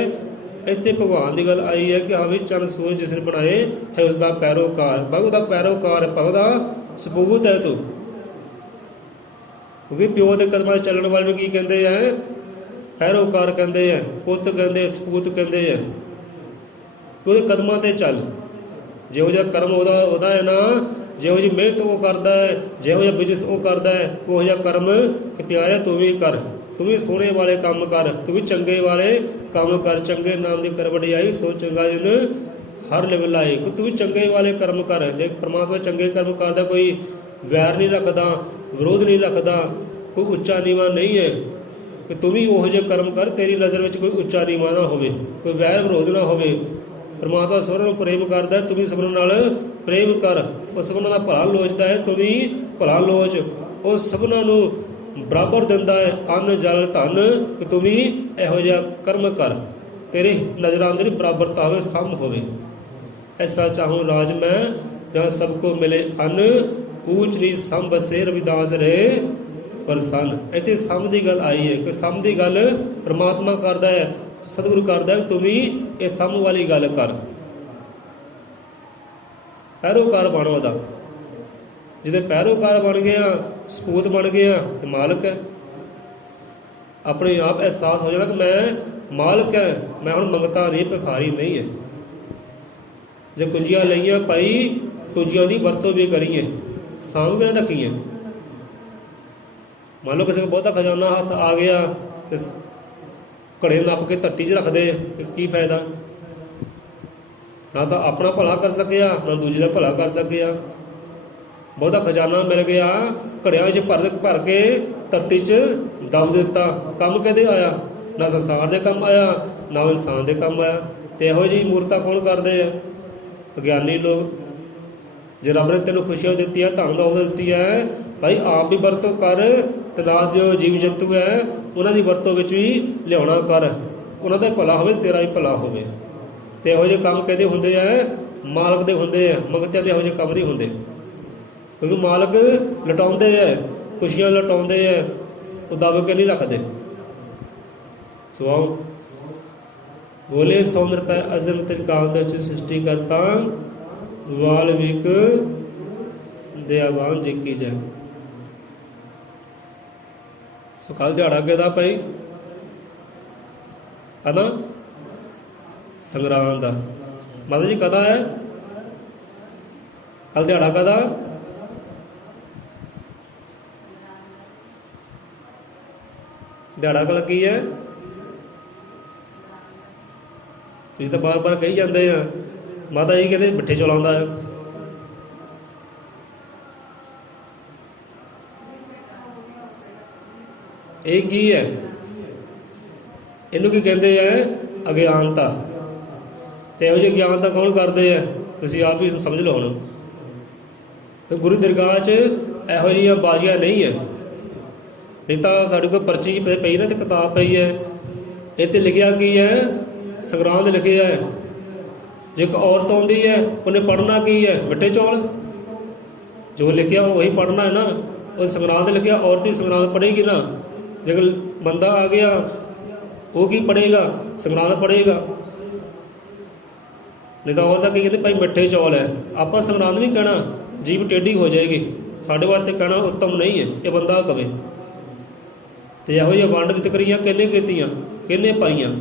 ਇੱਥੇ ਭਗਵਾਨ ਦੀ ਗੱਲ ਆਈ ਹੈ ਕਿ ਹਾਂ ਵੀ ਚੰਨ ਸੂਰਜ ਜਿਸਨੇ ਬਣਾਏ ਹੈ ਉਸਦਾ ਪੈਰੋਕਾਰ। ਭਗਤ ਦਾ ਪੈਰੋਕਾਰ ਹੈ, ਭਗਤ ਦਾ ਸਪੂਤ ਹੈ ਤੂੰ। ਕਿਉਂਕਿ ਪਿਓ ਦੇ ਕਦਮਾਂ 'ਚ ਚੱਲਣ ਵਾਲੇ ਨੂੰ ਕੀ ਕਹਿੰਦੇ ਹੈ? ਪੈਰੋਕਾਰ ਕਹਿੰਦੇ ਹੈ, ਪੁੱਤ ਕਹਿੰਦੇ, ਸਪੂਤ ਕਹਿੰਦੇ ਹੈ। ਉਹਦੇ ਕਦਮਾਂ 'ਤੇ ਚੱਲ। ਜਿਹੋ ਜਿਹਾ ਕਰਮ ਉਹਦਾ ਹੈ ਨਾ, ਜਿਹੋ ਜਿਹੀ ਮਿਹਨਤ ਉਹ ਕਰਦਾ ਹੈ, ਜਿਹੋ ਜਿਹਾ ਬਿਜ਼ਨਸ ਉਹ ਕਰਦਾ ਹੈ, ਉਹੋ ਜਿਹਾ ਕਰਮ ਕਿ ਪਿਆਰਿਆ ਤੂੰ ਵੀ ਕਰ। ਤੂੰ ਵੀ ਸੋਹਣੇ ਵਾਲੇ ਕੰਮ ਕਰ, ਤੂੰ ਵੀ ਚੰਗੇ ਵਾਲੇ ਕੰਮ ਕਰ। ਚੰਗੇ ਨਾਮ ਦੀ ਕਰ ਵਡਿਆਈ, ਸੋ ਚੰਗਾ ਜਨ ਹਰ ਲਿਵ ਲਾਏ। ਤੂੰ ਵੀ ਚੰਗੇ ਵਾਲੇ ਕਰਮ ਕਰ। ਜੇ ਪਰਮਾਤਮਾ ਚੰਗੇ ਕਰਮ ਕਰਦਾ, ਕੋਈ ਵੈਰ ਨਹੀਂ ਰੱਖਦਾ, ਵਿਰੋਧ ਨਹੀਂ ਰੱਖਦਾ, ਕੋਈ ਉੱਚਾ ਨੀਵਾਂ ਨਹੀਂ ਹੈ, ਕਿ ਤੂੰ ਵੀ ਉਹੋ ਜਿਹੇ ਕਰਮ ਕਰ। ਤੇਰੀ ਨਜ਼ਰ ਵਿੱਚ ਕੋਈ ਉੱਚਾ ਨੀਵਾਂ ਨਾ ਹੋਵੇ, ਕੋਈ ਵੈਰ ਵਿਰੋਧ ਨਾ ਹੋਵੇ। ਪਰਮਾਤਮਾ ਸਭਨਾਂ ਨੂੰ ਪ੍ਰੇਮ ਕਰਦਾ, ਤੂੰ ਵੀ ਸਭਨਾਂ ਨਾਲ ਪ੍ਰੇਮ ਕਰ। ਉਹ ਸਭਨਾਂ ਦਾ ਭਲਾ ਲੋਚਦਾ ਹੈ, ਤੂੰ ਵੀ ਭਲਾ ਲੋਚ। ਉਹ ਸਭਨਾਂ ਨੂੰ ਬਰਾਬਰ ਦਿੰਦਾ ਹੈ ਅੰਨ ਜਲ ਧਨ, ਕਿ ਤੂੰ ਵੀ ਇਹੋ ਜਿਹਾ ਕਰਮ ਕਰ। ਤੇਰੇ ਨਜ਼ਰਾਂ ਅੰਦਰ ਬਰਾਬਰਤਾ ਹੋਵੇ, ਸਮ ਹੋਵੇ। ਐਸਾ ਚਾਹੂੰ ਰਾਜ ਮੈਂ ਜਾਂ ਸਭ ਕੋ ਮਿਲੇ ਅੰਨ, ਊਚ ਨੀਚ ਸਮ ਬਸੇ ਰਵਿਦਾਸ ਰਹੇ ਪ੍ਰਸੰਨ। ਇੱਥੇ ਸਮ ਦੀ ਗੱਲ ਆਈ ਹੈ ਕਿ ਸਮ ਦੀ ਗੱਲ ਪਰਮਾਤਮਾ ਕਰਦਾ ਹੈ, ਸਤਿਗੁਰੂ ਕਰਦਾ ਹੈ। ਤੂੰ ਵੀ ਇਹ ਸਮ ਵਾਲੀ ਗੱਲ ਕਰ। ਪੈਰੋਕਾਰ ਬਣ ਉਹਦਾ। ਜਿਹਦੇ ਪੈਰੋਕਾਰ ਬਣ ਗਿਆ, ਸਪੂਤ ਬਣ ਗਿਆ, ਤੇ ਮਾਲਕ ਹੈ। ਆਪਣੇ ਆਪ ਅਹਿਸਾਸ ਹੋ ਜਾਣਾ ਕਿ ਮੈਂ ਮਾਲਕ ਹੈ, ਮੈਂ ਹੁਣ ਮੰਗਤਾ ਨਹੀਂ, ਭਿਖਾਰੀ ਨਹੀਂ ਹੈ। ਜੇ ਕੁੰਜੀਆਂ ਲਈਆਂ ਭਾਈ, ਕੁੰਜੀਆਂ ਦੀ ਵਰਤੋਂ ਵੀ ਕਰੀਏ, ਸਾਂਭ ਕੇ ਨਾ ਰੱਖੀਏ। ਮੰਨ ਲਓ ਕਿਸੇ ਕੋਲ ਬਹੁਤਾ ਖਜ਼ਾਨਾ ਹੱਥ ਆ ਗਿਆ, ਤੇ ਘੜੇ ਨੱਪ ਕੇ ਧਰਤੀ 'ਚ ਰੱਖਦੇ, ਤੇ ਕੀ ਫਾਇਦਾ? ਨਾ ਤਾਂ ਆਪਣਾ ਭਲਾ ਕਰ ਸਕਿਆ, ਨਾ ਦੂਜੇ ਦਾ ਭਲਾ ਕਰ ਸਕਿਆ। ਬਹੁਤਾ ਖਜ਼ਾਨਾ ਮਿਲ ਗਿਆ, ਘੜਿਆਂ ਵਿੱਚ ਭਰ ਕੇ ਧਰਤੀ 'ਚ ਦੱਬ ਦਿੱਤਾ। ਕੰਮ ਕਿਹਦੇ ਆਇਆ? ਨਾ ਸੰਸਾਰ ਦੇ ਕੰਮ ਆਇਆ, ਨਾ ਇਨਸਾਨ ਦੇ ਕੰਮ ਆਇਆ। ਤੇ ਇਹੋ ਜਿਹੀ ਮੂਰਤਾ ਕੌਣ ਕਰਦੇ ਆ? ਅਗਿਆਨੀ ਲੋਕ। ਜੇ ਰੱਬ ਨੇ ਤੈਨੂੰ ਖੁਸ਼ੀਆਂ ਦਿੱਤੀਆਂ, ਧਨ ਦੌਲਤ ਦਿੱਤੀ ਹੈ, ਭਾਈ ਆਪ ਵੀ ਵਰਤੋਂ ਕਰ, ਤੇ ਨਾਲ ਜੋ ਜੀਵ ਜੰਤੂ ਹੈ ਉਹਨਾਂ ਦੀ ਵਰਤੋਂ ਵਿੱਚ ਵੀ ਲਿਆਉਣਾ ਕਰ, ਉਹਨਾਂ ਦਾ ਭਲਾ ਹੋਵੇ, ਤੇਰਾ ਵੀ ਭਲਾ ਹੋਵੇ। ਤੇ ਇਹੋ ਜਿਹੇ ਕੰਮ ਕਹਿੰਦੇ ਹੁੰਦੇ ਆ ਮਾਲਕ ਦੇ ਹੁੰਦੇ ਆ, ਮੰਗਤਿਆਂ ਦੇ ਇਹੋ ਜਿਹੇ ਕੰਮ ਨਹੀਂ ਹੁੰਦੇ। ਕਿਉਂਕਿ ਮਾਲਕ ਲਟਾਉਂਦੇ ਆ, ਖੁਸ਼ੀਆਂ ਲਟਾਉਂਦੇ ਆ, ਉਹ ਦਬ ਕੇ ਨਹੀਂ ਰੱਖਦੇ। ਸੋ ਆਓ ਬੋਲੇ ਸੌਂਦਰ ਪੈ ਅਜ਼ਮ ਤ੍ਰਿਕਾਲ ਚ ਸ੍ਰਿਸ਼ਟੀ ਕਰਤਾ, ਵਾਲਮੀਕ ਦਇਆਵਾਨ ਜੀ ਕੀ ਜੈ। ਸੋ ਕੱਲ੍ਹ ਦਿਹਾੜਾ ਕਿਹਦਾ ਭਾਈ? ਕਦਾ? ਸੰਗਰਾਂਦ ਦਾ। ਮਾਤਾ ਜੀ ਕਦਾ ਹੈ? ਕੱਲ੍ਹ ਦਿਹਾੜਾ ਕਦਾ? ਦਿਹਾੜਾ ਕੱਲ੍ਹ ਕੀ ਹੈ? ਤੁਸੀਂ ਤਾਂ ਬਾਰ ਬਾਰ ਕਹੀ ਜਾਂਦੇ ਆ, ਮਾਤਾ ਜੀ ਕਹਿੰਦੇ ਮਿੱਠੇ ਚੌਲ ਆਉਂਦਾ ਹੈ। ਇਹ ਕੀ ਹੈ? ਇਹਨੂੰ ਕੀ ਕਹਿੰਦੇ ਆ? ਅਗਿਆਨਤਾ। ਤੇ ਇਹੋ ਜਿਹੀ ਅਗਿਆਨਤਾ ਕੌਣ ਕਰਦੇ ਆ? ਤੁਸੀਂ ਆਪ ਹੀ ਸਮਝ ਲਓ। ਹੁਣ ਗੁਰੂ ਦਰਗਾਹ 'ਚ ਇਹੋ ਜਿਹੀਆਂ ਬਾਜ਼ੀਆਂ ਨਹੀਂ ਹੈ। ਨਹੀਂ ਤਾਂ ਸਾਡੇ ਕੋਲ ਪਰਚੀ ਪਈ ਨਾ, ਤੇ ਕਿਤਾਬ ਪਈ ਹੈ, ਇਹ 'ਤੇ ਲਿਖਿਆ ਕੀ ਹੈ? ਸੰਗਰਾਂਦ ਲਿਖਿਆ ਹੈ। ਜੇ ਇੱਕ ਔਰਤ ਆਉਂਦੀ ਹੈ, ਉਹਨੇ ਪੜ੍ਹਨਾ ਕੀ ਹੈ? ਮਿੱਠੇ ਚੌਲ। ਜੋ ਲਿਖਿਆ ਉਹੀ ਪੜ੍ਹਨਾ ਹੈ ਨਾ। ਉਹ ਸੰਗਰਾਂਦ ਲਿਖਿਆ, ਔਰਤ ਹੀ ਸੰਗਰਾਂਦ ਪੜ੍ਹੇਗੀ ਨਾ। ਜੇਕਰ ਬੰਦਾ ਆ ਗਿਆ, ਉਹ ਕੀ ਪੜ੍ਹੇਗਾ? ਸੰਗਰਾਂਦ ਪੜ੍ਹੇਗਾ। ਨਹੀਂ ਤਾਂ ਔਰਤ ਕੀ ਕਹਿੰਦੇ ਭਾਈ ਮਿੱਠੇ ਚੌਲ ਹੈ। ਆਪਾਂ ਸੰਗਰਾਂਦ ਨਹੀਂ ਕਹਿਣਾ, ਜੀਭ ਟੇਢੀ ਹੋ ਜਾਏਗੀ। ਸਾਡੇ ਵਾਸਤੇ ਕਹਿਣਾ ਉੱਤਮ ਨਹੀਂ ਹੈ, ਇਹ ਬੰਦਾ ਕਵੇ। ਤੇ ਇਹੋ ਜਿਹੀਆਂ ਵੰਡ ਵਿਤਕਰੀਆਂ ਕਿਹਨੇ ਕੀਤੀਆਂ? ਕਿਹਨੇ ਪਾਈਆਂ?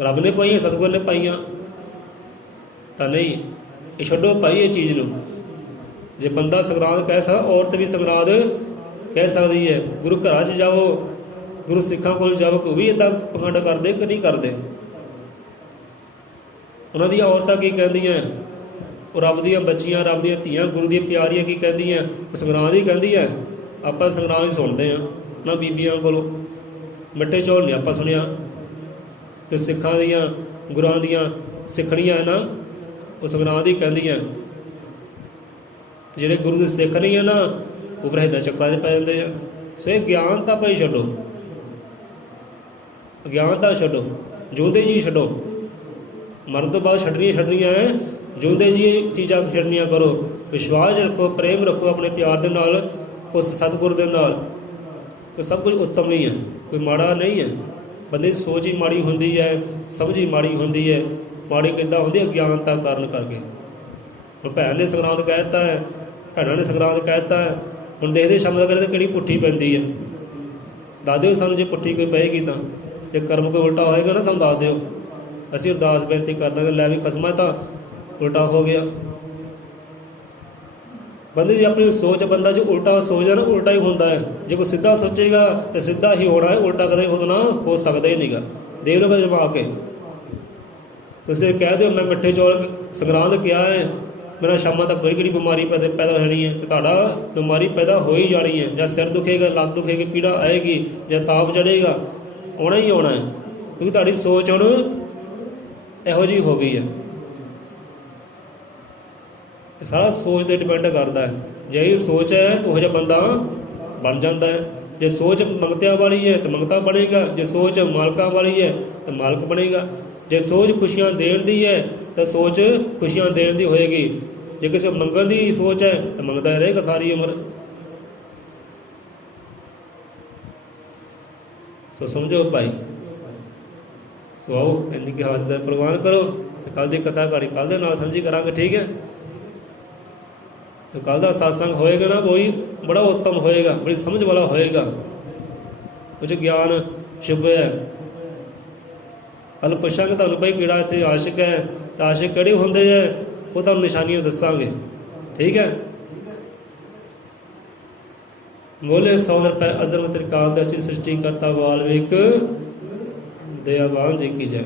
ਰੱਬ ਨੇ ਪਾਈਆਂ, ਸਤਿਗੁਰ ਨੇ ਪਾਈਆਂ ਤਾਂ ਨਹੀਂ। ਇਹ ਛੱਡੋ ਭਾਈ ਇਹ ਚੀਜ਼ ਨੂੰ। ਜੇ ਬੰਦਾ ਸੰਗਰਾਂਦ ਕਹਿ ਸਕਦਾ, ਔਰਤ ਵੀ ਸੰਗਰਾਂਦ ਕਹਿ ਸਕਦੀ ਹੈ। ਗੁਰੂ ਘਰਾਂ 'ਚ ਜਾਓ, ਗੁਰੂ ਸਿੱਖਾਂ ਕੋਲ ਜਾਓ, ਕਿ ਉਹ ਵੀ ਇੱਦਾਂ ਪਖੰਡ ਕਰਦੇ ਕਿ ਨਹੀਂ ਕਰਦੇ? ਉਹਨਾਂ ਦੀਆਂ ਔਰਤਾਂ ਕੀ ਕਹਿੰਦੀਆਂ? ਉਹ ਰੱਬ ਦੀਆਂ ਬੱਚੀਆਂ, ਰੱਬ ਦੀਆਂ ਧੀਆਂ, ਗੁਰੂ ਦੀਆਂ ਪਿਆਰੀਆਂ ਕੀ ਕਹਿੰਦੀਆਂ? ਉਹ ਸੰਗਰਾਂਦ ਹੀ ਕਹਿੰਦੀ ਹੈ। ਆਪਾਂ ਸੰਗਰਾਂਦ ਹੀ ਸੁਣਦੇ ਹਾਂ ਉਹਨਾਂ ਬੀਬੀਆਂ ਕੋਲੋਂ। ਮਿੱਠੇ ਚੌਲ ਨਹੀਂ ਆਪਾਂ ਸੁਣਿਆ। ਕਿ ਸਿੱਖਾਂ ਦੀਆਂ, ਗੁਰਾਂ ਦੀਆਂ ਸਿੱਖਣੀਆਂ ਹੈ ਨਾ, ਉਹ ਸੰਗਰਾਂਦ ਹੀ ਕਹਿੰਦੀਆਂ। ਜਿਹੜੇ ਗੁਰੂ ਦੇ ਸਿੱਖ ਨਹੀਂ ਹੈ ਨਾ, ਉਹ ਬਰਹਿਦਾ ਚੱਕਰਾਂ 'ਚ ਪੈ ਜਾਂਦੇ ਆ। ਸੋ ਇਹ ਗਿਆਨਤਾ ਭਾਈ ਛੱਡੋ, ਅਗਿਆਨਤਾ ਛੱਡੋ, ਜਿਉਂਦੇ ਜੀ ਛੱਡੋ। ਮਰਨ ਤੋਂ ਬਾਅਦ ਛੱਡਣੀਆਂ ਹੈ, ਜਿਉਂਦੇ ਜੀ ਚੀਜ਼ਾਂ ਛੱਡਣੀਆਂ ਕਰੋ। ਵਿਸ਼ਵਾਸ ਰੱਖੋ, ਪ੍ਰੇਮ ਰੱਖੋ ਆਪਣੇ ਪਿਆਰ ਦੇ ਨਾਲ, ਉਸ ਸਤਿਗੁਰ ਦੇ ਨਾਲ। ਕਿ ਸਭ ਕੁਝ ਉੱਤਮ ਹੀ ਹੈ, ਕੋਈ ਮਾੜਾ ਨਹੀਂ ਹੈ। ਬੰਦੇ ਦੀ ਸੋਚ ਹੀ ਮਾੜੀ ਹੁੰਦੀ ਹੈ, ਸਮਝ ਹੀ ਮਾੜੀ ਹੁੰਦੀ ਹੈ। ਮਾੜੀ ਕਿੱਦਾਂ ਹੁੰਦੀ? ਅਗਿਆਨਤਾ ਕਾਰਨ ਕਰਕੇ। ਹੁਣ ਭੈਣ ਨੇ ਸੰਗਰਾਂਦ ਕਹਿ ਦਿੱਤਾ ਹੈ, ਭੈਣਾਂ ਨੇ ਸੰਗਰਾਂਦ ਕਹਿ ਦਿੱਤਾ ਹੈ। ਹੁਣ ਦੇਖਦੇ ਸ਼ਬਦ ਕਰੇ ਤਾਂ ਕਿਹੜੀ ਪੁੱਠੀ ਪੈਂਦੀ ਹੈ। ਦੱਸ ਦਿਓ ਸਾਨੂੰ, ਜੇ ਪੁੱਠੀ ਕੋਈ ਪਏਗੀ ਤਾਂ। ਜੇ ਕਰਮ ਕੋਈ ਉਲਟਾ ਹੋਏਗਾ ਨਾ, ਸਾਨੂੰ ਦੱਸ ਦਿਓ। ਅਸੀਂ ਅਰਦਾਸ ਬੇਨਤੀ ਕਰ ਦਾਂਗੇ, ਲੈ ਵੀ ਖਸਮਾ ਤਾਂ ਉਲਟਾ ਹੋ ਗਿਆ। ਬੰਦੇ ਦੀ ਆਪਣੀ ਸੋਚ, ਬੰਦਾ ਜੋ ਉਲਟਾ ਸੋਚਦਾ ਨਾ, ਉਲਟਾ ਹੀ ਹੁੰਦਾ ਹੈ। ਜੇ ਕੋਈ ਸਿੱਧਾ ਸੋਚੇਗਾ ਤਾਂ ਸਿੱਧਾ ਹੀ ਹੋਣਾ ਹੈ, ਉਲਟਾ ਕਦੇ ਹੋਣਾ ਹੋ ਸਕਦਾ ਹੀ ਨਹੀਂਗਾ। ਦੇਖ ਲਓ ਕਦੇ ਜਮਾ ਕੇ। ਤੁਸੀਂ ਕਹਿ ਦਿਓ ਮੈਂ ਮਿੱਠੇ ਚੌਲ ਸੰਗਰਾਂਦ ਕਿਹਾ ਹੈ, ਮੇਰਾ ਸ਼ਾਮਾਂ ਤੱਕ ਕੋਈ ਕਿਹੜੀ ਬਿਮਾਰੀ ਪੈਦਾ ਹੋਣੀ ਹੈ? ਕਿ ਤੁਹਾਡਾ ਬਿਮਾਰੀ ਪੈਦਾ ਹੋ ਹੀ ਜਾਣੀ ਹੈ। ਜਾਂ ਸਿਰ ਦੁਖੇਗਾ, ਲੱਤ ਦੁਖੇਗੀ, ਪੀੜਾ ਆਏਗੀ, ਜਾਂ ਤਾਪ ਚੜ੍ਹੇਗਾ, ਆਉਣਾ ਹੀ ਆਉਣਾ ਹੈ। ਕਿਉਂਕਿ ਤੁਹਾਡੀ ਸੋਚ ਹੁਣ ਇਹੋ ਜਿਹੀ ਹੋ ਗਈ ਹੈ। ਇਹ ਸਾਰਾ ਸੋਚ 'ਤੇ ਡਿਪੈਂਡ ਕਰਦਾ ਹੈ। ਜੇ ਇਹ ਸੋਚ ਹੈ ਤਾਂ ਉਹੋ ਜਿਹਾ ਬੰਦਾ ਬਣ ਜਾਂਦਾ ਹੈ। ਜੇ ਸੋਚ ਮੰਗਤਿਆਂ ਵਾਲੀ ਹੈ ਤਾਂ ਮੰਗਤਾ ਬਣੇਗਾ। ਜੇ ਸੋਚ ਮਾਲਕਾਂ ਵਾਲੀ ਹੈ ਤਾਂ ਮਾਲਕ ਬਣੇਗਾ। ਜੇ ਸੋਚ ਖੁਸ਼ੀਆਂ ਦੇਣ ਦੀ ਹੈ ਤਾਂ ਸੋਚ ਖੁਸ਼ੀਆਂ ਦੇਣ ਦੀ ਹੋਏਗੀ। ਜੇ ਕਿਸੇ ਮੰਗਣ ਦੀ ਸੋਚ ਹੈ ਤਾਂ ਮੰਗਦਾ ਰਹੇਗਾ ਸਾਰੀ ਉਮਰ। ਸੋ ਸਮਝੋ ਭਾਈ। ਸੋ ਆਓ ਇੰਨੀ ਕੀ ਹਾਜ਼ਰ ਪ੍ਰਵਾਨ ਕਰੋ। ਤੇ ਕੱਲ੍ਹ ਦੀ ਕਥਾ ਕਹਾਣੀ ਕੱਲ੍ਹ ਦੇ ਨਾਲ ਸਾਂਝੀ ਕਰਾਂਗੇ, ਠੀਕ ਹੈ? ਤੇ ਕੱਲ੍ਹ ਦਾ ਸਤਸੰਗ ਹੋਏਗਾ ਨਾ, ਉਹੀ ਬੜਾ ਉੱਤਮ ਹੋਏਗਾ, ਬੜੀ ਸਮਝ ਵਾਲਾ ਹੋਏਗਾ। ਉਹ 'ਚ ਗਿਆਨ ਛੁਪਿਆ ਹੈ। ਕੱਲ੍ਹ ਪੁੱਛਾਂਗੇ ਤੁਹਾਨੂੰ ਭਾਈ ਕਿਹੜਾ ਇੱਥੇ ਆਸ਼ਿਕ ਹੈ, ਤਾਂ ਆਸ਼ਿਕ ਕਿਹੜੇ ਹੁੰਦੇ ਹੈ, ਉਹ ਤੁਹਾਨੂੰ ਨਿਸ਼ਾਨੀਆਂ ਦੱਸਾਂਗੇ, ਠੀਕ ਹੈ? ਬੋਲੇ ਸੌਂਦਰ ਪੈ ਅਜ਼ਮ ਤ੍ਰਿਕਾਲ ਦਾ ਸ੍ਰਿਸ਼ਟੀ ਕਰਤਾ ਵਾਲਮੀਕ ਦਇਆਵਾਨ ਜੀ ਕੀ ਜੈ।